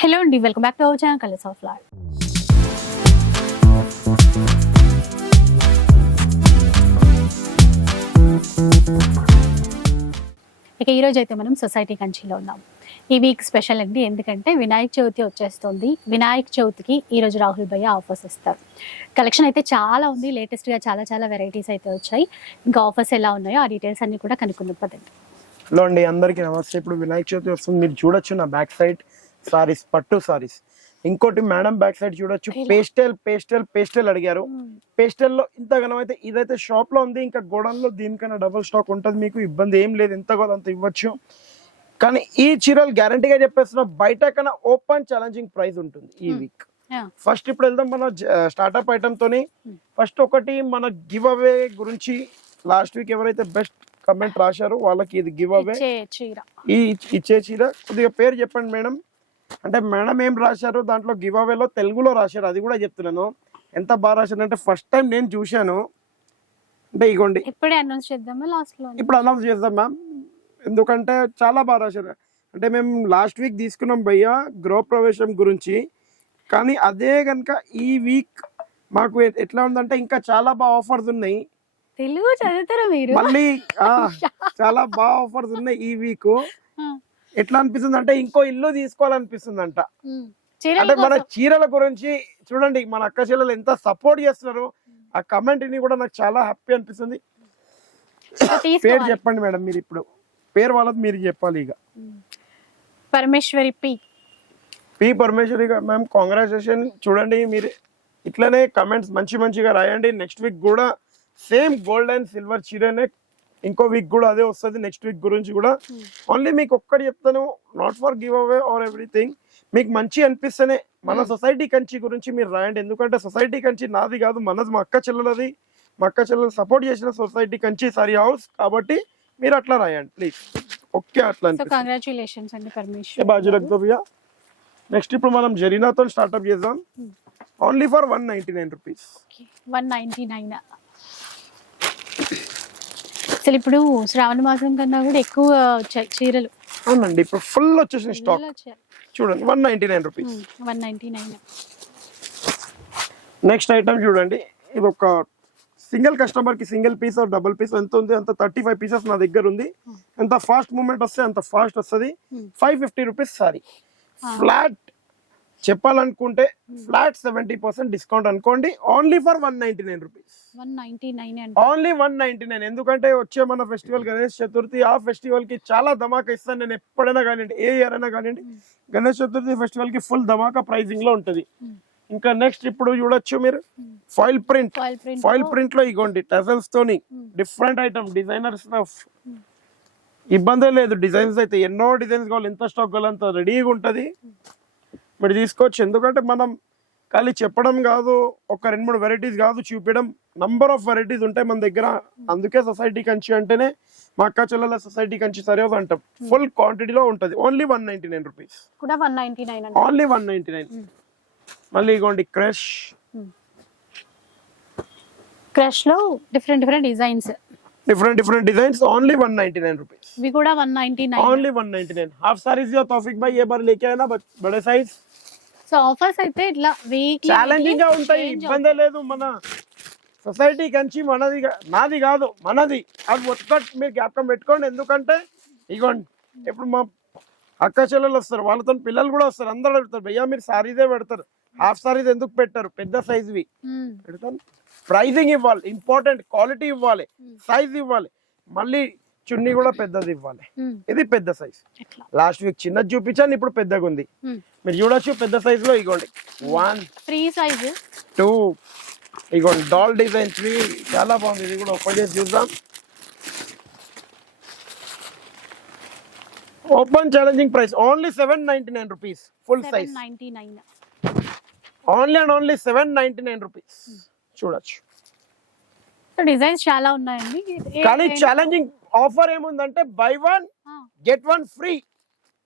Hello అండి, welcome back to our channel colours of life. ఇక ఈరోజు అయితే మనం సొసైటీ కంచిలో ఉన్నాం. ఈ వీక్ స్పెషల్ అండి, ఎందుకంటే వినాయక చవితి వచ్చేస్తుంది. వినాయక చవితికి ఈరోజు రాహుల్ భయ్య ఆఫర్స్ ఇస్తారు. కలెక్షన్ అయితే చాలా ఉంది, లేటెస్ట్గా చాలా చాలా వెరైటీస్ అయితే వచ్చాయి. ఇంకా ఆఫర్స్ ఎలా ఉన్నాయో ఆ డీటెయిల్స్ అన్ని కూడా కనుక్కుందాం పదండి. హలో అండి, అందరికీ నమస్తే. ఇప్పుడు వినాయక చవితి వస్తుంది, మీరు చూడొచ్చు నా బ్యాక్ సైడ్ సారీస్, పట్టు సారీస్. ఇంకోటి మేడం బ్యాక్ సైడ్ చూడొచ్చు, పేస్టల్ పేస్టల్ పేస్టల్ అడిగారు. పేస్టల్ లో ఇంత ఘనం అయితే ఇదైతే షాప్ లో ఉంది, ఇంకా గోడౌన్ లో దీనికన్నా డబుల్ స్టాక్ ఉంటుంది. మీకు ఇబ్బంది ఏం లేదు, ఎంత కూడా అంత ఇవ్వచ్చు. కానీ ఈ చీరలు గ్యారంటీగా చెప్పేస్తున్నా, బయట కన్నా ఓపెన్ ఛాలెంజింగ్ ప్రైస్ ఉంటుంది ఈ వీక్. ఫస్ట్ ఇప్పుడు వెళ్దాం మన స్టార్ట్అప్ ఐటమ్ తోని. ఫస్ట్ ఒకటి మన గివ్ అవే గురించి. లాస్ట్ వీక్ ఎవరైతే బెస్ట్ కమెంట్ రాశారు వాళ్ళకి ఇది గివ్ అవే. ఈ ఇచ్చే చీర కొద్దిగా పేరు చెప్పండి మేడం అంటే, మేడం ఏం రాశారు దాంట్లో గివ్ అవేలో తెలుగులో రాశారు, అది కూడా చెప్తున్నాను. ఎంత బాగా రాశారు అంటే ఫస్ట్ టైం నేను చూశాను. అంటే ఇగోండి, ఇప్పుడే అనౌన్స్ చేద్దామా లాస్ట్ లో? ఇప్పుడు అనౌన్స్ చేద్దాం మ్యామ్, ఎందుకంటే చాలా బాగా రాశారు. అంటే మేము లాస్ట్ వీక్ తీసుకున్నాం భయ్య గృహ ప్రవేశం గురించి, కానీ అదే కనుక ఈ వీక్ మాకు ఎట్లా ఉందంటే ఇంకా చాలా బాగా ఆఫర్స్ ఉన్నాయి. తెలుగు చదువుతారా మీరు? మళ్ళీ చాలా బాగా ఆఫర్స్ ఉన్నాయి ఈ వీక్. ఎట్లా అనిపిస్తుంది అంటే ఇంకో ఇల్లు తీసుకోవాలనిపిస్తుంది అంట. అంటే మన చీరల గురించి చూడండి, మన అక్క చెల్లెలు ఎంత సపోర్ట్ చేస్తున్నారు. ఆ కమెంట్ ని కూడా నాకు చాలా హ్యాపీ అనిపిస్తుంది. పేరు చెప్పండి మేడం, మీరు ఇప్పుడు పేరు వాళ్ళది మీరు చెప్పాలి. ఇక Parameswari P Parameswari ma'am, congratulation. చూడండి మీరు ఇట్లనే కమెంట్స్ మంచిగా రాయండి. నెక్స్ట్ వీక్ కూడా సేమ్ గోల్డ్ అండ్ సిల్వర్ చీరనే, ఇంకో వీక్ కూడా అదే వస్తుంది. నెక్స్ట్ వీక్ గురించి కూడా ఓన్లీ మీకు ఒక్కటి చెప్తాను, not for give away are everything. మీకు మంచి అనిపిస్తేనే మన సొసైటీ కంచి గురించి మీరు రాయండి. ఎందుకంటే సొసైటీ కంచి నాది కాదు, మనది, మా అక్క చెల్లెలది. మా అక్క చెల్లెలు సపోర్ట్ చేసిన సొసైటీ కంచి సారీ హౌస్, కాబట్టి మీరు అట్లా రాయండి ప్లీజ్. ఓకే, అట్లా కంగ్రాచులేషన్స్ అండి పరమేశ్వర్. బాజులతో నెక్స్ట్ ఇప్పుడు మనం జరీనాతో స్టార్ట్అప్ చేద్దాం. Only for 199 rupees. 199. అసలు ఇప్పుడు శ్రావణ మాసం కన్నా కూడా ఎక్కువ చీరలు. అవునండి, ఇప్పుడు ఫుల్ వచ్చేసిన స్టాక్ చూడండి. 199 రూపీస్. 199. నెక్స్ట్ ఐటమ్ చూడండి, ఇది ఒక సింగిల్ కస్టమర్ కి single piece or double piece ఎంత ఉంది అంత 35 పీసెస్ నా దగ్గర ఉంది. ఎంత ఫాస్ట్ మూమెంట్ వస్తే అంత ఫాస్ట్ వస్తుంది. 550 రూపీస్ సారీ. ఫ్లాట్ చెప్పాలనుకుంటే ఫ్లాట్ 70% డిస్కౌంట్ అనుకోండి. Only for 199 rupees. 199 ఓన్లీ 199. ఎందుకంటే వచ్చే మన ఫెస్టివల్ గణేష్ చతుర్థి, ఆ ఫెస్టివల్ కి చాలా ధమాకా ఇస్తాను నేను. ఎప్పుడైనా కానివ్వండి, ఏ ఇయర్ అయినా కానివ్వండి, గణేష్ చతుర్థి ఫెస్టివల్ కి ఫుల్ ధమాకా ప్రైజింగ్ లో ఉంటది. ఇంకా నెక్స్ట్ ఇప్పుడు చూడొచ్చు మీరు, ఫాయిల్ ప్రింట్ లో ఇగోండి టెజల్స్ తోని డిఫరెంట్ ఐటమ్, డిజైనర్ స్టఫ్. ఇబ్బందే లేదు, డిజైన్స్ అయితే ఎన్నో డిజైన్స్ కావాలి, ఎంత స్టాక్ కావాలి అంత రెడీగా ఉంటది, మీరు తీసుకోవచ్చు. ఎందుకంటే మనం ఖాళీ చెప్పడం కాదు, ఒక 2-3 వెరైటీస్ కాదు చూపించడం, నంబర్ ఆఫ్ వెరైటీస్ ఉంటాయి మన దగ్గర. అందుకే సొసైటీ కంచి అంటేనే మా అక్క చెల్లెల సొసైటీ కంచి సరే అంటాం. ఫుల్ క్వాంటిటీలో ఉంటుంది. Only 199 rupees. ఓన్లీ 199. మళ్ళీ ఇగోండి క్రష్ లో different designs, designs. Only 199 rupees. ఇవి కూడా 199. ఓన్లీ 199. హాఫ్ సారీస్ जो तौफीक भाई ये बार लेके आए ना बड़े साइज. సో ఆఫర్స్ అయితే ఇట్లా వీక్లీ ఛాలెంజింగ్ గా ఉంటాయి, ఇబ్బంది లేదు. మన సొసైటీ కంచి మనది, నాది కాదు, మనది. అది ఒక్కటి మీరు జ్ఞాపకం పెట్టుకోండి. ఎందుకంటే ఇగోండి, ఇప్పుడు మా అక్క చెల్లెలు వస్తారు, వాళ్ళతో పిల్లలు కూడా వస్తారు, అందరూ అడుగుతారు భయ్యా మీరు సారీసే పెడతారు, హాఫ్ సారీస్ ఎందుకు పెట్టారు, పెద్ద సైజ్వి పెడతాను. ప్రైజింగ్ ఇవ్వాలి, ఇంపార్టెంట్ క్వాలిటీ ఇవ్వాలి, సైజ్ ఇవ్వాలి, మళ్ళీ చున్నీ కూడా పెద్దది ఇవ్వాలి. ఇది పెద్ద సైజ్. లాస్ట్ వీక్ చిన్నది చూపించాను, ఇప్పుడు పెద్దగా ఉంది. మీరు చూడొచ్చు పెద్ద సైజ్ లో. ఇగోండి 1 ఫ్రీ సైజ్ 2 ఇగోండి డాల్ డిజైన్ 3 చాలా బాగుంది. ఇది కూడా ఓపెన్ చేసి చూద్దాం. Open challenging price only 799 rupees. Full size 799. Only and only 799 rupees. చూడొచ్చు డిజైన్స్ చాలా ఉన్నాయండి. కానీ ఛాలెంజింగ్ ఆఫర్ ఏముందంటే బై 1 గెట్ 1 ఫ్రీ.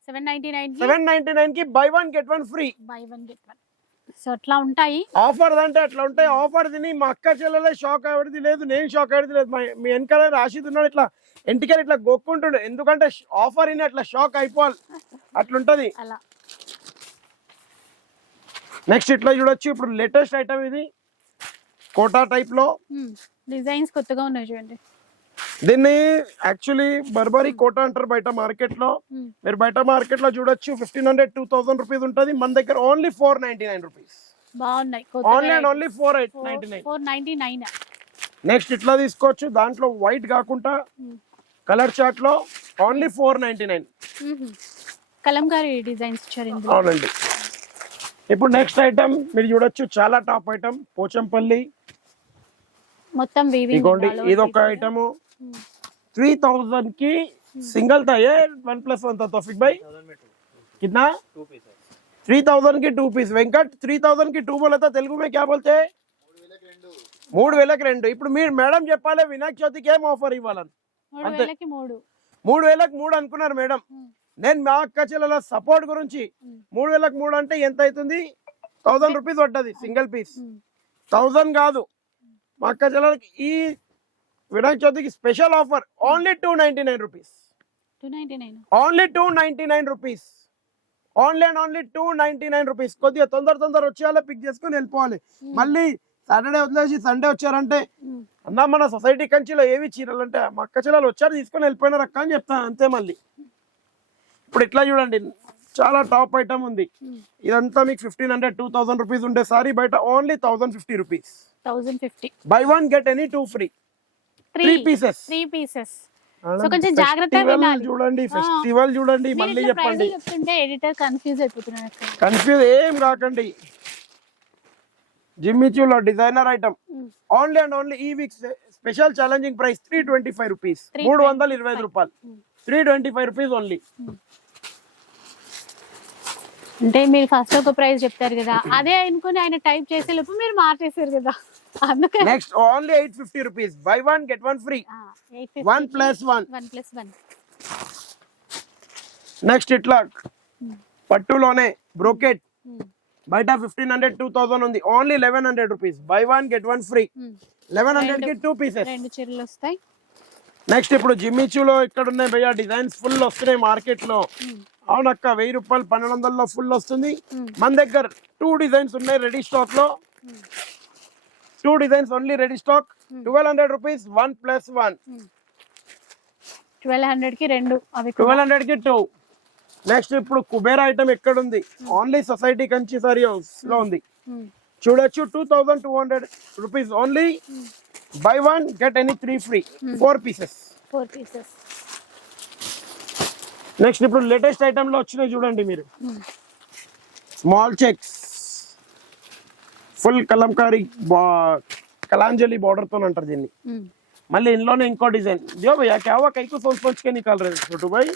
799 కి బై 1 గెట్ 1 ఫ్రీ. సో అట్లా ఉంటాయి ఆఫర్ అంటే అట్లా ఉంటాయి. ఆఫర్ తిని మా అక్క చెల్లెలే షాక్ అయ్యేది లేదు, నేను షాక్ అయ్యేది లేదు. మీ వెనకాల రాషిద్ ఉన్నాడు, ఇట్లా ఇంటికి ఇట్లా గొక్కుంటుండే. ఎందుకంటే ఆఫర్ ఇని అట్లా షాక్ అయిపోవాలి, అట్లుంటది. నెక్స్ట్ ఇట్లా చూడొచ్చు, ఇప్పుడు లేటెస్ట్ ఐటమ్ ఇది కోటా టైప్ లో. డిజైన్స్ కొత్తగా ఉన్నాయి చూడండి. దీన్ని యాక్చువల్లీ బర్బరీ కోటా అంటారు బయట మార్కెట్ లో. మీరు బయట మార్కెట్ లో చూడొచ్చు 1500-2000 రూపీస్ ఉంటుంది, మన దగ్గర ఓన్లీ 499 రూపీస్. బాగున్నాయి. Online only 499. 499. నెక్స్ట్ ఇట్లా తీసుకోవచ్చు, దాంట్లో వైట్ కాకుండా కలర్ చార్ట్ లో ఓన్లీ 499. కలంకారీ డిజైన్స్ ఇచ్చారు ఇందులో. అవునండి. ఇప్పుడు నెక్స్ట్ ఐటమ్ మీరు చూడొచ్చు, చాలా టాప్ ఐటమ్ పోచంపల్లి. మొత్తం వీవింగ్. ఇదిగోండి, ఇది ఒక ఐటమ్ 3000 की सिंगल था ये, 1+1 था तौफिक भाई. कितना? 3000 की 2 पीस. वेंकट 3000 की 2 बोला था, तेलुगु में क्या बोलते हैं? 3000కి 2. ఇప్పుడు మీరు మేడం చెప్పాలి వినాయక చవితికి ఏం ఆఫర్ ఇవ్వాలని. 3000కి 3. 3000కి 3 అనుకున్నారు మేడం. నేను మా అక్క చెల్లెల సపోర్ట్ గురించి 3000కి 3 అంటే ఎంత అవుతుంది? 1000 రూపీస్ పడ్డది సింగిల్ పీస్. 1000 కాదు, మా అక్క చెల్లెలకి ఈ వినాయక చవితికి special offer only 299 rupees. 299. Only 299 rupees. Only and only 299 rupees. కొద్దిగా తొందర వచ్చేయాలి, పిక్ చేసుకుని వెళ్ళిపోవాలి. మళ్ళీ సాటర్డే వదిలేసి సండే వచ్చారంటే అన్నా మన సొసైటీ కంచిలో ఏవి చీరలు అంటే మా అక్క చెల్లెలు వచ్చారు తీసుకొని వెళ్ళిపోయినారు అక్క అని చెప్తాను అంతే. మళ్ళీ ఇప్పుడు ఇట్లా చూడండి, చాలా టాప్ ఐటమ్ ఉంది. ఇదంతా మీకు 1500-2000 రూపీస్ ఉండే సారీ బయట only 1050 rupees. 1050. By 1 get any 2 free. 3 pieces. 3 pieces. So కొంచెం జాగ్రత్తగా వినాలి. చూడండి, ఫెస్టివల్ చూడండి, మళ్ళీ చెప్పండి. చెప్తుంటే ఎడిటర్ కన్ఫ్యూజ్ అయిపోతున్నాడు. కన్ఫ్యూజ్ ఏం కాకండి. జిమ్మిచూలో designer item only and only ఈ week special challenging price 325 rupees. 325 రూపాయలు. 325 రూపీస్ ఓన్లీ. అంటే మీరు ఫస్ట్ ఒక ప్రైస్ చెప్తారు కదా, అదే అనుకుని ఆయన టైప్ చేసే లోపు మీరు మార్చేసారు కదా, అందుకే. Next only 850 rupees. By 1 get 1 free. 1+1. 1+1. Next ఇట్లా పట్టులోనే బ్రోకెట్ బయట 1500-2000 ఉంది, only 1100 rupees. By 1 get 1 free. 1100 కి 2 పీసెస్. 2 చీరలు వస్తాయి. నెక్స్ట్ ఇప్పుడు జిమ్మిచూలో ఇక్కడ ఉన్నాయి భయ్యా, డిజైన్స్ ఫుల్ వస్తున్నాయి మార్కెట్ లో. అవునక్క, 1000 రూపాయలు 1200లో ఫుల్ వస్తుంది. మన దగ్గర 2 డిజైన్స్ ఉన్నాయి రెడీ స్టాక్ లో. 2 designs only ready stock. 1200 rupees. 1+1. 1200 కి 2. అవి 1200 కి 2. నెక్స్ట్ ఇప్పుడు కుబేర్ ఐటమ్ ఎక్కడ ఉంది? Only society Kanchi sorry house లో ఉంది. చూడొచ్చు, 2200 rupees only. By 1 get any 3 free. 4 pieces. 4 pieces. Next ఇప్పుడు లేటెస్ట్ ఐటమ్ లో వచ్చినాయి చూడండి మీరు, small checks full Kalamkari Kalanjali border తో అంటారు దీన్ని. మళ్ళీ ఇందులోనే ఇంకో డిజైన్ దియో భయ్యా, క్యా హువా కైకు సోచ్ के निकाल रहे हैं छोटू भाई.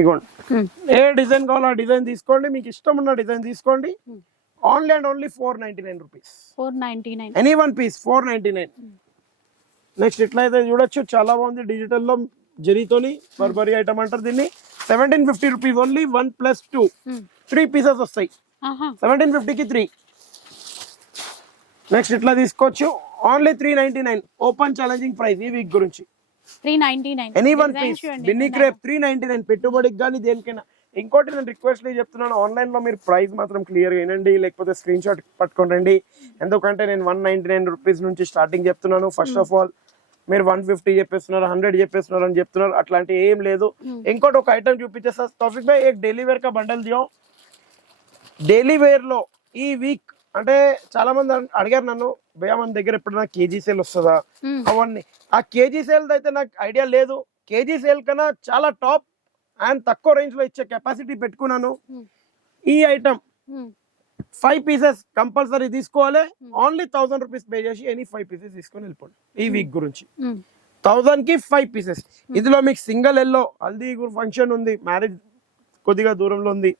ఇగోండి, ఏ డిజైన్ కావాలో ఆ డిజైన్ తీసుకోండి, మీకు ఇష్టం ఉన్న డిజైన్ తీసుకోండి. Only and only 499 rupees. 499. Any 1 piece 499. Next ఇట్లా అయితే చూడొచ్చు, చాలా బాగుంది. డిజిటల్ లో జరీతోని బర్బరీ ఐటమ్ అంటారు దీన్ని. 1750 రూపీస్ ఓన్లీ. 1+2. 3 పీసెస్ వస్తాయి. 1750 కి 3. నెక్స్ట్ ఇట్లా తీసుకోవచ్చు, ఓన్లీ 399. ఓపెన్ ఛాలెంజింగ్ ప్రైస్ ఈ వీక్ గురించి. 399. Any 1 piece Binny crepe 399. పెట్టుబడికి కానీ దేనికైనా. ఇంకోటి నేను రిక్వెస్ట్ చెప్తున్నాను, ఆన్లైన్ లో మీరు ప్రైస్ మాత్రం క్లియర్ వినండి, లేకపోతే స్క్రీన్ షాట్ పట్టుకోండి. ఎందుకంటే నేను 199 రూపీస్ నుంచి స్టార్టింగ్ చెప్తున్నాను. ఫస్ట్ ఆఫ్ ఆల్ మీరు 150 చెప్పేస్తున్నారు, 100 చెప్పేస్తున్నారు అని చెప్తున్నారు, అట్లాంటి ఏం లేదు. ఇంకోటి ఒక ఐటమ్ చూపించేస్తా తౌఫిక్ భాయ్, एक डेली वेयर का बंडल दियो. డైలీ వేర్ లో ఈ వీక్ అంటే చాలా మంది అడిగారు నన్ను, భయ్యా మన దగ్గర ఎప్పుడైనా కేజీ సేల్ వస్తుందా అవన్నీ. ఆ కేజీ సేల్ అయితే నాకు ఐడియా లేదు. కేజీ సేల్ కన్నా చాలా టాప్ అండ్ తక్కువ రేంజ్ లో ఇచ్చే కెపాసిటీ పెట్టుకున్నాను. ఈ ఐటమ్ 5 పీసెస్ కంపల్సరీ తీసుకోవాలి. ఓన్లీ 1000 రూపీస్ పే చేసి ఎనీ 5 పీసెస్ తీసుకొని వెళ్ళిపోండి. ఈ వీక్ గురించి 1000 కి 5 పీసెస్. ఇందులో మీకు సింగిల్ ఎల్లో హల్దీ ఫంక్షన్ ఉంది, మ్యారేజ్ కొద్దిగా దూరంలో ఉంది,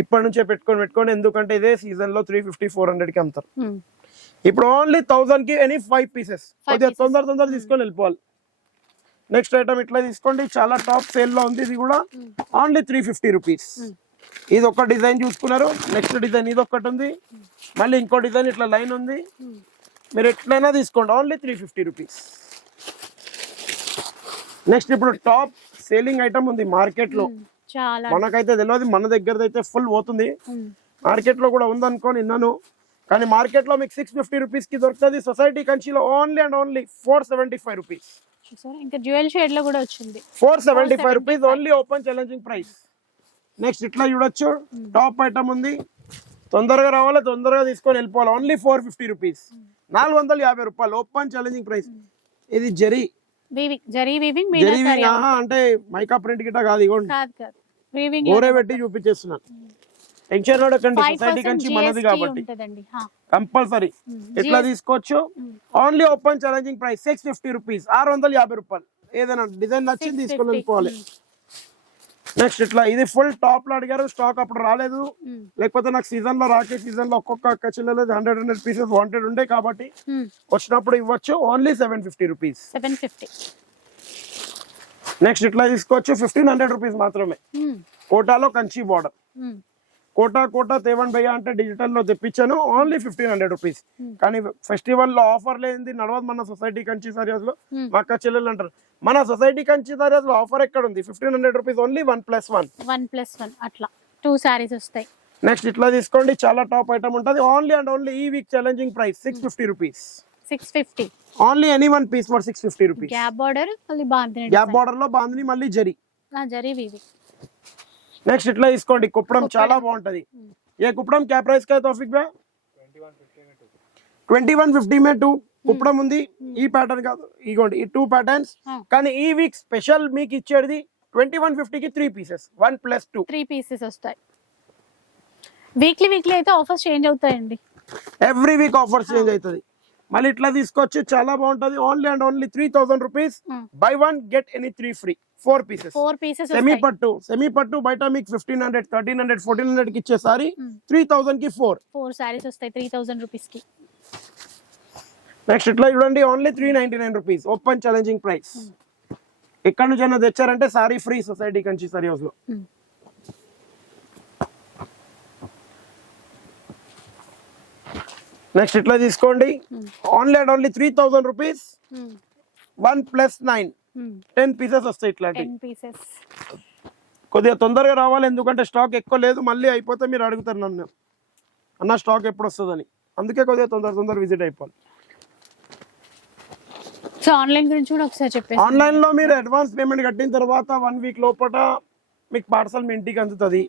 ఇప్పటి నుంచే పెట్టుకోండి. ఎందుకంటే ఇదే సీజన్ లో 350-400 కి అమ్ముతారు. ఇప్పుడు ఓన్లీ 1000 కి ఎనీ 5 పీసెస్. కొద్దిగా తొందర తీసుకొని వెళ్ళిపోవాలి. నెక్స్ట్ ఐటమ్ ఇట్లా తీసుకోండి, చాలా టాప్ సేల్ లో ఉంది. ఇది కూడా ఓన్లీ 350 రూపీస్. ఇది ఒక డిజైన్ చూసుకున్నారు. నెక్స్ట్ డిజైన్ ఇది ఒకటి ఉంది, మళ్ళీ ఇంకో డిజైన్ ఇట్లా లైన్ ఉంది. మీరు ఎట్లయినా తీసుకోండి, ఓన్లీ 350 రూపీస్. నెక్స్ట్ ఇప్పుడు టాప్ సేలింగ్ ఐటమ్ ఉంది మార్కెట్ లో, చాలా మనకైతే తెలియదు, మన దగ్గర అయితే ఫుల్ పోతుంది. మార్కెట్ లో కూడా ఉందనుకోని విన్నాను, కానీ మార్కెట్ లో మీకు 650 రూపీస్ కి దొరుకుతుంది. సొసైటీ కంచిలో ఓన్లీ అండ్ ఓన్లీ 475 రూపీస్. ఇంకా జ్యువెల్ షేడ్ లో కూడా వచ్చింది. 475 rupees only, open challenging price. Next ఇట్లా చూడొచ్చు, టాప్ ఐటమ్ ఉంది. తొందరగా రావాలి, తొందరగా తీసుకొని వెళ్ళిపోవాలి. ఓన్లీ 450 రూపీస్, 450 రూపాయలు, ఓపెన్ ఛాలెంజింగ్ ప్రైస్. ఇది జరీ వీవింగ్ అంటే మైకా ప్రింట్ గిట్ట కాదు, ఇగోండి కాదు వీవింగ్ గోరే పెట్టి చూపించేస్తున్నాను. టెన్షన్ పడకండి, సొసైటీ కంచి మనది కాబట్టి కంపల్సరీ ఎట్లా తీసుకోవచ్చు. Only open challenging price 650 rupees, 650 రూపాయలు. ఏదైనా డిజైన్ నచ్చింది తీసుకొని వెళ్ళిపోవాలి. నెక్స్ట్ ఇట్లా ఇది ఫుల్ టాప్ లో అడిగారు, స్టాక్ అప్పుడు రాలేదు, లేకపోతే నాకు సీజన్ లో రాకే సీజన్ లో ఒక్కొక్క అక్క చెల్లెలు 100 పీసెస్ వాంటెడ్ ఉండే కాబట్టి వచ్చినప్పుడు ఇవ్వచ్చు. Only 750 rupees. నెక్స్ట్ ఇట్లా తీసుకోవచ్చు, 1500 రూపీస్ మాత్రమే. కోటాలో కంచి బార్డర్, కోటా తేవన్ భయ్య అంటే డిజిటల్ లో తెప్పించాను. Only 1500 rupees. కానీ ఫెస్టివల్ లో ఆఫర్ లేనిది నడవదు మన సొసైటీ కంచి సారీస్ లో. మా అక్క చెల్లెలు అంటారు, మన సొసైటీ కంచి సారీస్ లో ఆఫర్ ఎక్కడ ఉంది? 1500 రూపీస్ ఓన్లీ 1+1 అట్లా 2 సారీస్ వస్తాయి. నెక్స్ట్ ఇట్లా తీసుకోండి, చాలా టాప్ ఐటమ్ ఉంటుంది. ఓన్లీ అండ్ ఓన్లీ ఈ week challenging price 650 rupees. 650 only any one piece for 650 rupees. Gap border, మళ్ళీ బాందిని గ్యాప్ బార్డర్ లో బాందిని, మళ్ళీ జరీ వీవింగ్. నెక్స్ట్ ఇట్లా తీసుకోండి, కుప్పడం చాలా బాగుంటది. ఏ కుప్పడం క్యా ప్రైస్ కా తౌఫిక్ బై? 2150 మే 2 కుప్పడం ఉంది. ఈ ప్యాటర్న్ కాదు, ఇగోండి ఈ 2 ప్యాటర్న్స్. కానీ ఈ వీక్ స్పెషల్ మీకు ఇచ్చేది 2150 కి 3 పీసెస్, 1+2 3 పీసెస్ వస్తాయి. వీక్లీ అయితే ఆఫర్స్ చేంజ్ అవుతాయండి, ఎవ్రీ వీక్ ఆఫర్స్ చేంజ్ అవుతుంది. మళ్ళీ ఇట్లా తీసుకోవచ్చు, చాలా బాగుంటది. Only and only 3000 rupees, by 1 get any 3 free. 4 pieces. Semi పట్టు బయట మీకు 1500, 1300, 1400 కి ఇచ్చేసారి 3000 కి 4 సారీస్ వస్తాయి 3000 రూపీస్ కి. నెక్స్ట్ ఇట్లా చూడండి, only 399 rupees, open challenging price. ఎక్కడ నుంచి అయినా తెచ్చారంటే సారీ ఫ్రీ సొసైటీ కంచి సారీస్ లో. నెక్స్ట్ ఇట్లా తీసుకోండి, only and only 3000 rupees, 1+9 10 pieces వస్తాయి. ఇట్లాంటి కొద్దిగా తొందరగా రావాలి, ఎందుకంటే స్టాక్ ఎక్కువ లేదు. మళ్ళీ అయిపోతే మీరు అడుగుతారు నన్ను, అన్న స్టాక్ ఎప్పుడు వస్తుందని. అందుకే కొద్దిగా తొందర విజిట్ అయిపోవాలి. సో ఆన్లైన్ గురించి కూడా ఒకసారి చెప్పండి. ఆన్లైన్ లో మీరు అడ్వాన్స్ పేమెంట్ కట్టిన తర్వాత 1 వీక్ లోపల మీకు పార్సల్ మీ ఇంటికి అందుతుంది.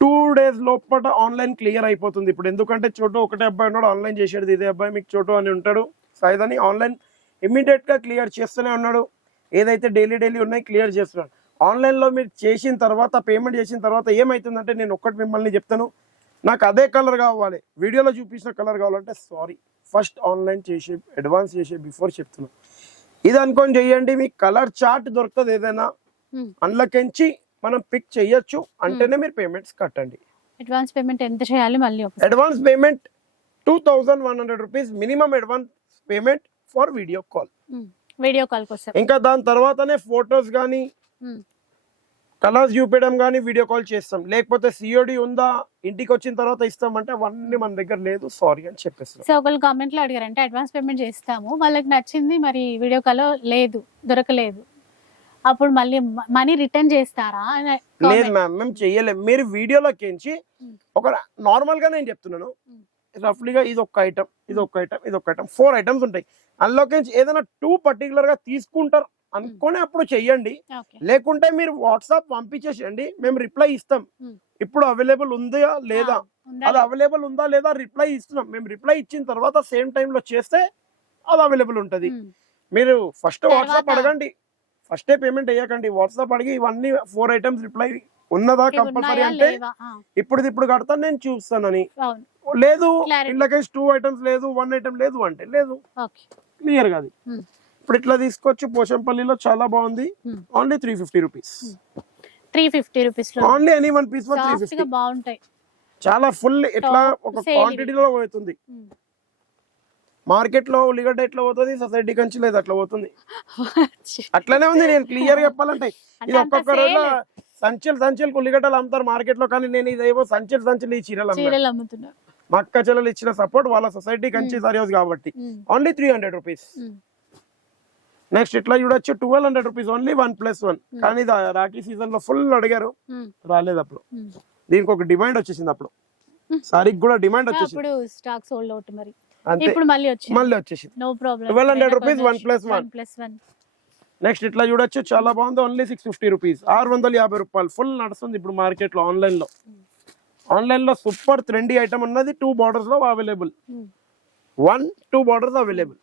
2 డేస్ లోపల ఆన్లైన్ క్లియర్ అయిపోతుంది. ఇప్పుడు ఎందుకంటే చోటు ఒకటే అబ్బాయి ఉన్నాడు ఆన్లైన్ చేసేది, ఇదే అబ్బాయి మీకు చోటు అని ఉంటాడు సైజ్ అని ఆన్లైన్ ఇమ్మీడియట్ గా క్లియర్ చేస్తూనే ఉన్నాడు. ఏదైతే డైలీ ఉన్నాయి క్లియర్ చేస్తున్నాడు. ఆన్లైన్ లో మీరు చేసిన తర్వాత పేమెంట్ చేసిన తర్వాత ఏమైతుందంటే, నేను ఒక్కటి మిమ్మల్ని చెప్తాను, నాకు అదే కలర్ కావాలి, వీడియోలో చూపించిన కలర్ కావాలంటే సారీ, ఫస్ట్ ఆన్లైన్ చేసి అడ్వాన్స్ చేసి బిఫోర్ చెప్తున్నాను. ఇది అనుకొని చెయ్యండి, మీకు కలర్ చార్ట్ దొరుకుతుంది. ఏదైనా అందులోకించి మనం పిక్ చేయొచ్చు, అంటేనే మీరు పేమెంట్స్ కట్టండి. అడ్వాన్స్ పేమెంట్ ఎంత చేయాలి? మళ్ళీ advance payment 2100 rupees minimum advance payment for video call కోసం. ఇంకా దాని తర్వాతనే ఫొటోస్ కానీ కలర్స్ చూపించడం కానీ వీడియో కాల్ చేస్తాం. లేకపోతే సిఓడి ఉందా, ఇంటికి వచ్చిన తర్వాత ఇస్తామంటే అవన్నీ మన దగ్గర లేదు, సారీ అని చెప్పేస్తాం. సో ఒకళ్ళు కామెంట్ లో అడిగారంటే అడ్వాన్స్ పేమెంట్ చేస్తాము, వాళ్ళకి నచ్చింది మరి వీడియో కాల్ లేదు, దొరకలేదు, అప్పుడు మళ్ళీ మనీ రిటర్న్ చేస్తారా? లేదు మ్యామ్, మేము చెయ్యలేము. మీరు వీడియోలోకి ఒక నార్మల్ గా నేను చెప్తున్నాను, రఫ్లీగా ఇది ఒక ఐటమ్, ఇది ఒక ఐటమ్, ఇది ఒక ఐటమ్, 4 ఐటమ్స్ ఉంటాయి. అందులోకి ఏదైనా 2 పర్టికులర్ గా తీసుకుంటారు అనుకుని అప్పుడు చెయ్యండి. లేకుంటే మీరు వాట్సాప్ పంపించేసేయండి, మేము రిప్లై ఇస్తాం. ఇప్పుడు అవైలబుల్ ఉందా లేదా, అది అవైలబుల్ ఉందా లేదా రిప్లై ఇస్తున్నాం. మేము రిప్లై ఇచ్చిన తర్వాత సేమ్ టైమ్ లో చేస్తే అది అవైలబుల్ ఉంటది. మీరు ఫస్ట్ వాట్సాప్ అడగండి, ఫస్టే పేమెంట్ వేయకండి. వాట్సాప్ అడిగి ఇవన్నీ 4 ఐటమ్స్ రిప్లై ఉన్నదా కంపల్సరీ అంటే ఇప్పుడు కడతాను నేను చూస్తానని, లేదు ఇళ్ళకేసి 2 ఐటమ్స్ లేదు, 1 ఐటమ్ లేదు అంటే లేదు, క్లియర్ కాదు. ఇప్పుడు ఇట్లా తీసుకోవచ్చు. పోచంపల్లిలో చాలా బాగుంది, only 350 rupees. 350 rupees only any 1 piece for 350. బాగుంటాయి, చాలా ఫుల్ ఇట్లా ఒక క్వాంటిటీలో పోతుంది. మార్కెట్ లో ఉల్లిగడ్డ ఎట్లా పోతుంది, సొసైటీ కంచి లేదు అట్లా పోతుంది. అట్లనే ఉంది. నేను క్లియర్ చెప్పాలంటే ఇది ఒక్కొక్క రోజు సంచులు ఉల్లిగడ్డలు అమ్ముతారు మార్కెట్ లో, కానీ నేను ఇదేమో సంచులు ఈ చీరలు అమ్ముతున్నా. మా అక్క చెల్లెలు ఇచ్చిన సపోర్ట్ వాళ్ళ సొసైటీ కంచి సారీస్ కాబట్టి ఓన్లీ 300 రూపీస్. నెక్స్ట్ ఇట్లా చూడొచ్చు 1200 రూపీస్ ఓన్లీ 1+1. కానీ ఇది రాఖీ సీజన్ లో ఫుల్ అడిగారు, రాలేదు అప్పుడు. దీనికి ఒక డిమాండ్ వచ్చేసింది అప్పుడు, సారీకి కూడా డిమాండ్ వచ్చేసింది. అప్పుడు స్టాక్ సోల్డ్ అవుట్ మరి. అంతే, ఇప్పుడు మళ్ళీ వచ్చేసింది. No problem. 1200 రూపీస్ 1+1. నెక్స్ట్ ఇట్లా చూడొచ్చు, చాలా బాగుంది. ఓన్లీ 650 రూపీస్, 650 రూపాయలు. ఫుల్ నడుస్తుంది ఇప్పుడు మార్కెట్ లో. ఆన్లైన్ లో సూపర్ ట్రెండీ ఐటమ్ ఉన్నది. 2 బార్డర్స్ లో అవైలబుల్, 2 బార్డర్స్ అవైలబుల్.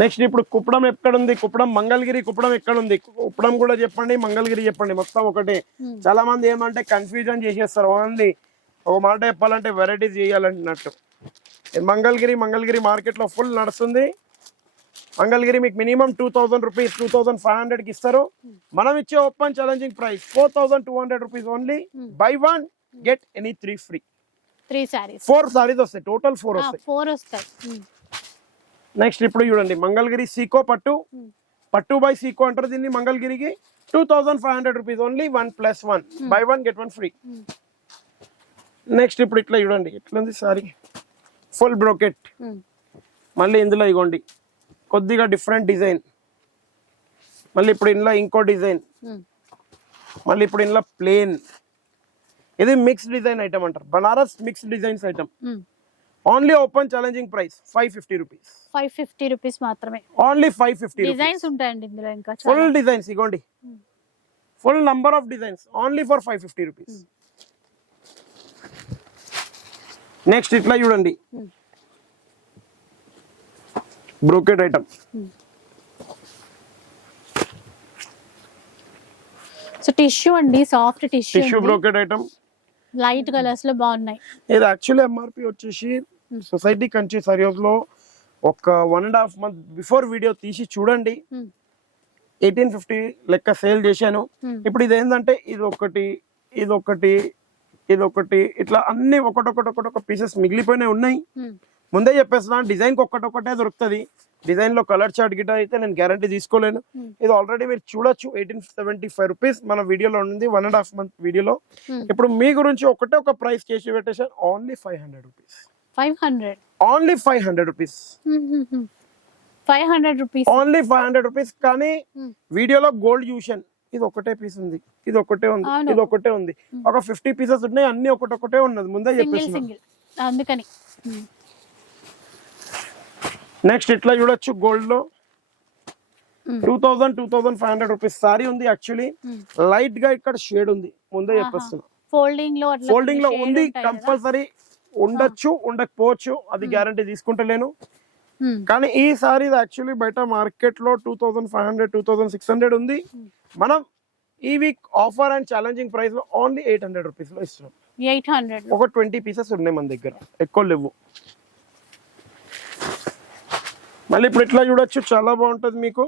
నెక్స్ట్ ఇప్పుడు కుప్పడం ఎక్కడ ఉంది, కుప్పడం మంగళగిరి, కుప్పడం ఎక్కడ ఉంది, కుప్పడం కూడా చెప్పండి, మంగళగిరి చెప్పండి, మొత్తం ఒకటే. చాలా మంది ఏమంటే కన్ఫ్యూజన్ చేసేస్తారు. ఓన్లీ ఒక మాట చెప్పాలంటే వెరైటీస్ చేయాలంటున్నట్టు. మంగళగిరి మార్కెట్ లో ఫుల్ నడుస్తుంది. మంగళగిరి మీకు మినిమం 2000 రూపీస్, 2500 కి ఇస్తారు. మనం ఇచ్చే open challenging price 4200 rupees only. By 1 get any 3 free. 4 saris వస్తాయి, టోటల్ 4 వస్తాయి. నెక్స్ట్ ఇప్పుడు చూడండి, మంగళగిరి సీకో పట్టు బై సీకో అంటారు దీన్ని. మంగళగిరికి 2500 rupees only. 1+1, buy 1 get 1 free. Next ఇప్పుడు ఇట్లా చూడండి, ఎట్లుంది సారీ, ఫుల్ బ్రోకెట్. మళ్ళీ ఇందులో ఇగోండి కొద్దిగా డిఫరెంట్ డిజైన్. మళ్ళీ ఇప్పుడు ఇందులో ఇంకో డిజైన్. మళ్ళీ ఇప్పుడు ఇందులో ప్లేన్. ఇది మిక్స్ డిజైన్ ఐటమ్ అంటారు, Banaras mix designs item. Only open challenging price 550 rupees. 550 rupees మాత్రమే. ఓన్లీ 550. డిజైన్స్ ఉంటాయండి ఇందులో, ఇంకా ఫుల్ డిజైన్స్ ఇగోండి, full number of designs, only for 550 rupees. Next ఇట్లా చూడండి, బ్రోకెట్ ఐటమ్. సో టిష్యూ అండి, soft tissue brocade item, light colours లో బాగున్నాయి. ఇది యాక్చువల్లీ ఎంఆర్పి వచ్చేసి సొసైటీ కంచి సరియోస్ లో ఒక 1.5 month బిఫోర్ వీడియో తీసి చూడండి, 1850 లెక్క సేల్ చేశాను. ఇప్పుడు ఇది ఏంటంటే ఇదొకటి ఇట్లా అన్ని ఒకటొక పీసెస్ మిగిలిపోయినాయి ఉన్నాయి. ముందే చెప్పేస్తున్నాను, డిజైన్ కి ఒక్కటొక్కటే దొరుకుతుంది. డిజైన్ లో కలర్ చార్ట్ గిట్ట అయితే నేను గ్యారంటీ తీసుకోలేను. ఇది ఆల్రెడీ మీరు చూడొచ్చు, 1875 రూపీస్ మన వీడియోలో ఉంది, 1.5 month వీడియోలో. ఇప్పుడు మీ గురించి ఒకటే ఒక ప్రైస్ చేసి పెట్టేసాను, only 500 rupees. 500, only 500 rupees. 500 rupees, only 500 rupees. కానీ వీడియోలో గోల్డ్ చూసాను, ఇది ఒకటే పీస్ ఉంది, ఇది ఒకటే ఉంది, ఇది ఒకటే ఉంది. ఒక 50 పీసెస్ ఉన్నాయి, అన్ని ఒకటే ఉన్నది, ముందే చెప్పేసి. అందుకని నెక్స్ట్ ఇట్లా చూడొచ్చు, గోల్డ్ లో 2500 రూపీస్ సారీ ఉంది. యాక్చువల్లీ లైట్ గా ఇక్కడ షేడ్ ఉంది, ముందే చెప్పేస్తున్నా. ఫోల్డింగ్ లో ఉంది, కంపల్సరీ ఉండొచ్చు, ఉండకపోవచ్చు, అది గ్యారంటీ తీసుకుంటలేను. కానీ ఈ సారీ యాక్చువల్లీ బయట మార్కెట్ లో 2500, 2600 ఉంది. మనం ఈ week offer and challenging price లో ఓన్లీ 800 రూపీస్ లో ఇస్తున్నాం. 800, ఒక 20 పీసెస్ ఉన్నాయి మన దగ్గర, ఎక్కువ లేవు. మళ్ళీ ఇప్పుడు ఇట్లా చూడొచ్చు, చాలా బాగుంటది మీకు.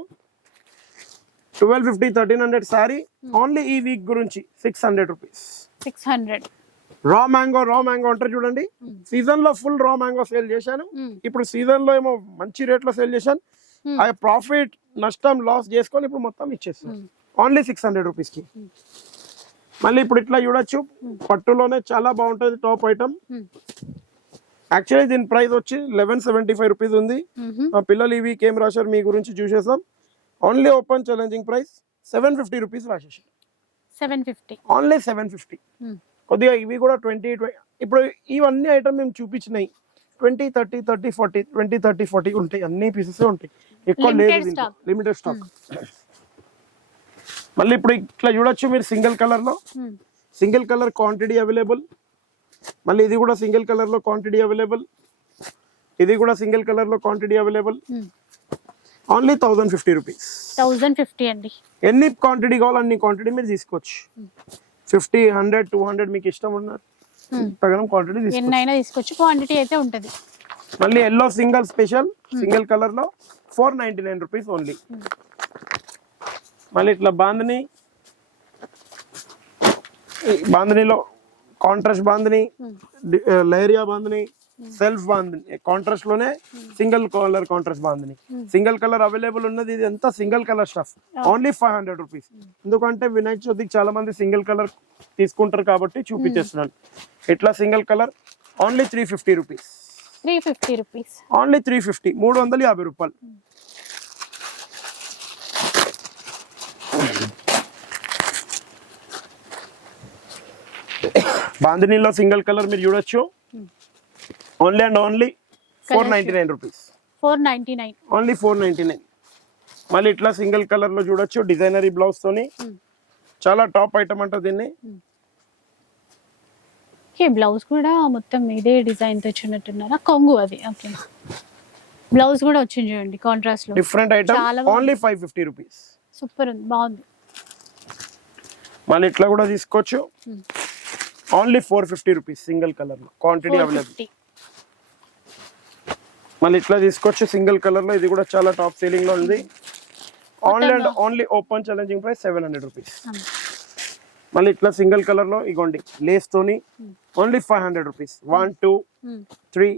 1250, 1300 సారీ ఓన్లీ ఈ వీక్ గురించి 600 రూపీస్. 600. రా మ్యాంగో అంటారు చూడండి, సీజన్ లో ఫుల్ రా మ్యాంగో సేల్ చేశాను. ఇప్పుడు సీజన్ లో ఏమో మంచి రేట్ లో సేల్ చేశాను. ఆ ప్రాఫిట్ నష్టం లాస్ చేసుకొని ఇప్పుడు మొత్తం ఇచ్చేస్తాను ఓన్లీ 600 రూపీస్ కి. మళ్ళీ ఇప్పుడు ఇట్లా చూడొచ్చు, పట్టులోనే చాలా బాగుంటది టాప్ ఐటమ్. యాక్చువల్లీ దీని ప్రైస్ వచ్చి 1175 రూపీస్ ఉంది. మా పిల్లలు ఈ వీక్ ఏం రాశారు మీ గురించి చూసేసాం. Only open challenging price 750 rupees రాసేసారు. 750, ఓన్లీ 750. కొద్దిగా ఇవి కూడా 20. ఇప్పుడు ఇవన్నీ ఐటమ్ మేము చూపించినాయి 20, 30, 30, 40, 20, 30, 40 ఉంటాయి, అన్ని పీసెస్ ఉంటాయి, ఎక్కువ లేదు, లిమిటెడ్ స్టాక్. మళ్ళీ ఇప్పుడు ఇట్లా చూడొచ్చు మీరు, సింగిల్ కలర్ క్వాంటిటీ అవైలబుల్. మళ్ళీ ఇది కూడా సింగిల్ కలర్ లో క్వాంటిటీ అవైలబుల్, ఇది కూడా సింగిల్ కలర్ లో క్వాంటిటీ అవైలబుల్. Only 1050 rupees. 1050 అండి. ఎన్ని క్వాంటిటీ కావాలో అన్ని క్వాంటిటీ మీరు తీసుకోవచ్చు. 50, 100, 200 మీకు ఇష్టం ఉన్నారు తగిన క్వాంటిటీ తీసుకోవచ్చు, క్వాంటిటీ అయితే ఉంటది. మళ్ళీ yellow single special, single colour లో 499 రూపీస్ ఓన్లీ. మళ్ళీ ఇట్లా బాంధనీలో contrast bandhani, లైరియా bandhani, self bandhani, contrast లోనే single colour contrast bandhani. Single colour available ఉన్నది, ఇది ఎంత single colour stuff, only 500 rupees. ఎందుకంటే వినాయక చవితికి చాలా మంది సింగిల్ కలర్ తీసుకుంటారు కాబట్టి చూపించేస్తున్నాను. ఇట్లా single colour only 350 rupees. 350 rupees. Only 350, 350 రూపాయలు. బాందినీలో సింగిల్ కలర్ మీరు చూడొచ్చు, only and only 499 rupees. 499. Only 499. మళ్ళీ ఇట్లా సింగిల్ కలర్ లో చూడొచ్చు, డిజైనరీ బ్లౌజ్ తోని చాలా టాప్ ఐటమ్ అంట దీన్ని. ఓకే, బ్లౌజ్ కూడా మొత్తం ఇదే డిజైన్ తో వచ్చినట్టున్నారా, కొంగు అది. ఓకే, బ్లౌజ్ కూడా వచ్చింది చూడండి కాంట్రాస్ట్ లో, డిఫరెంట్ ఐటమ్. చాలా ఓన్లీ 550 రూపీస్. సూపర్ ఉంది, బాగుంది. మళ్ళీ ఇట్లా కూడా తీసుకోవచ్చు, ఓన్లీ 450 రూపీస్ సింగిల్ కలర్ లో, క్వాంటిటీ అవైలబుల్. 450. మళ్ళీ ఇట్లా తీసుకోవచ్చు సింగిల్ కలర్ లో, ఇది కూడా చాలా టాప్ సేలింగ్ లో ఉంది. Only and only open challenging price 700 rupees. మళ్ళీ ఇట్లా సింగిల్ కలర్ లో ఇగోండి లేస్ తోని only 500 rupees. 1 2 3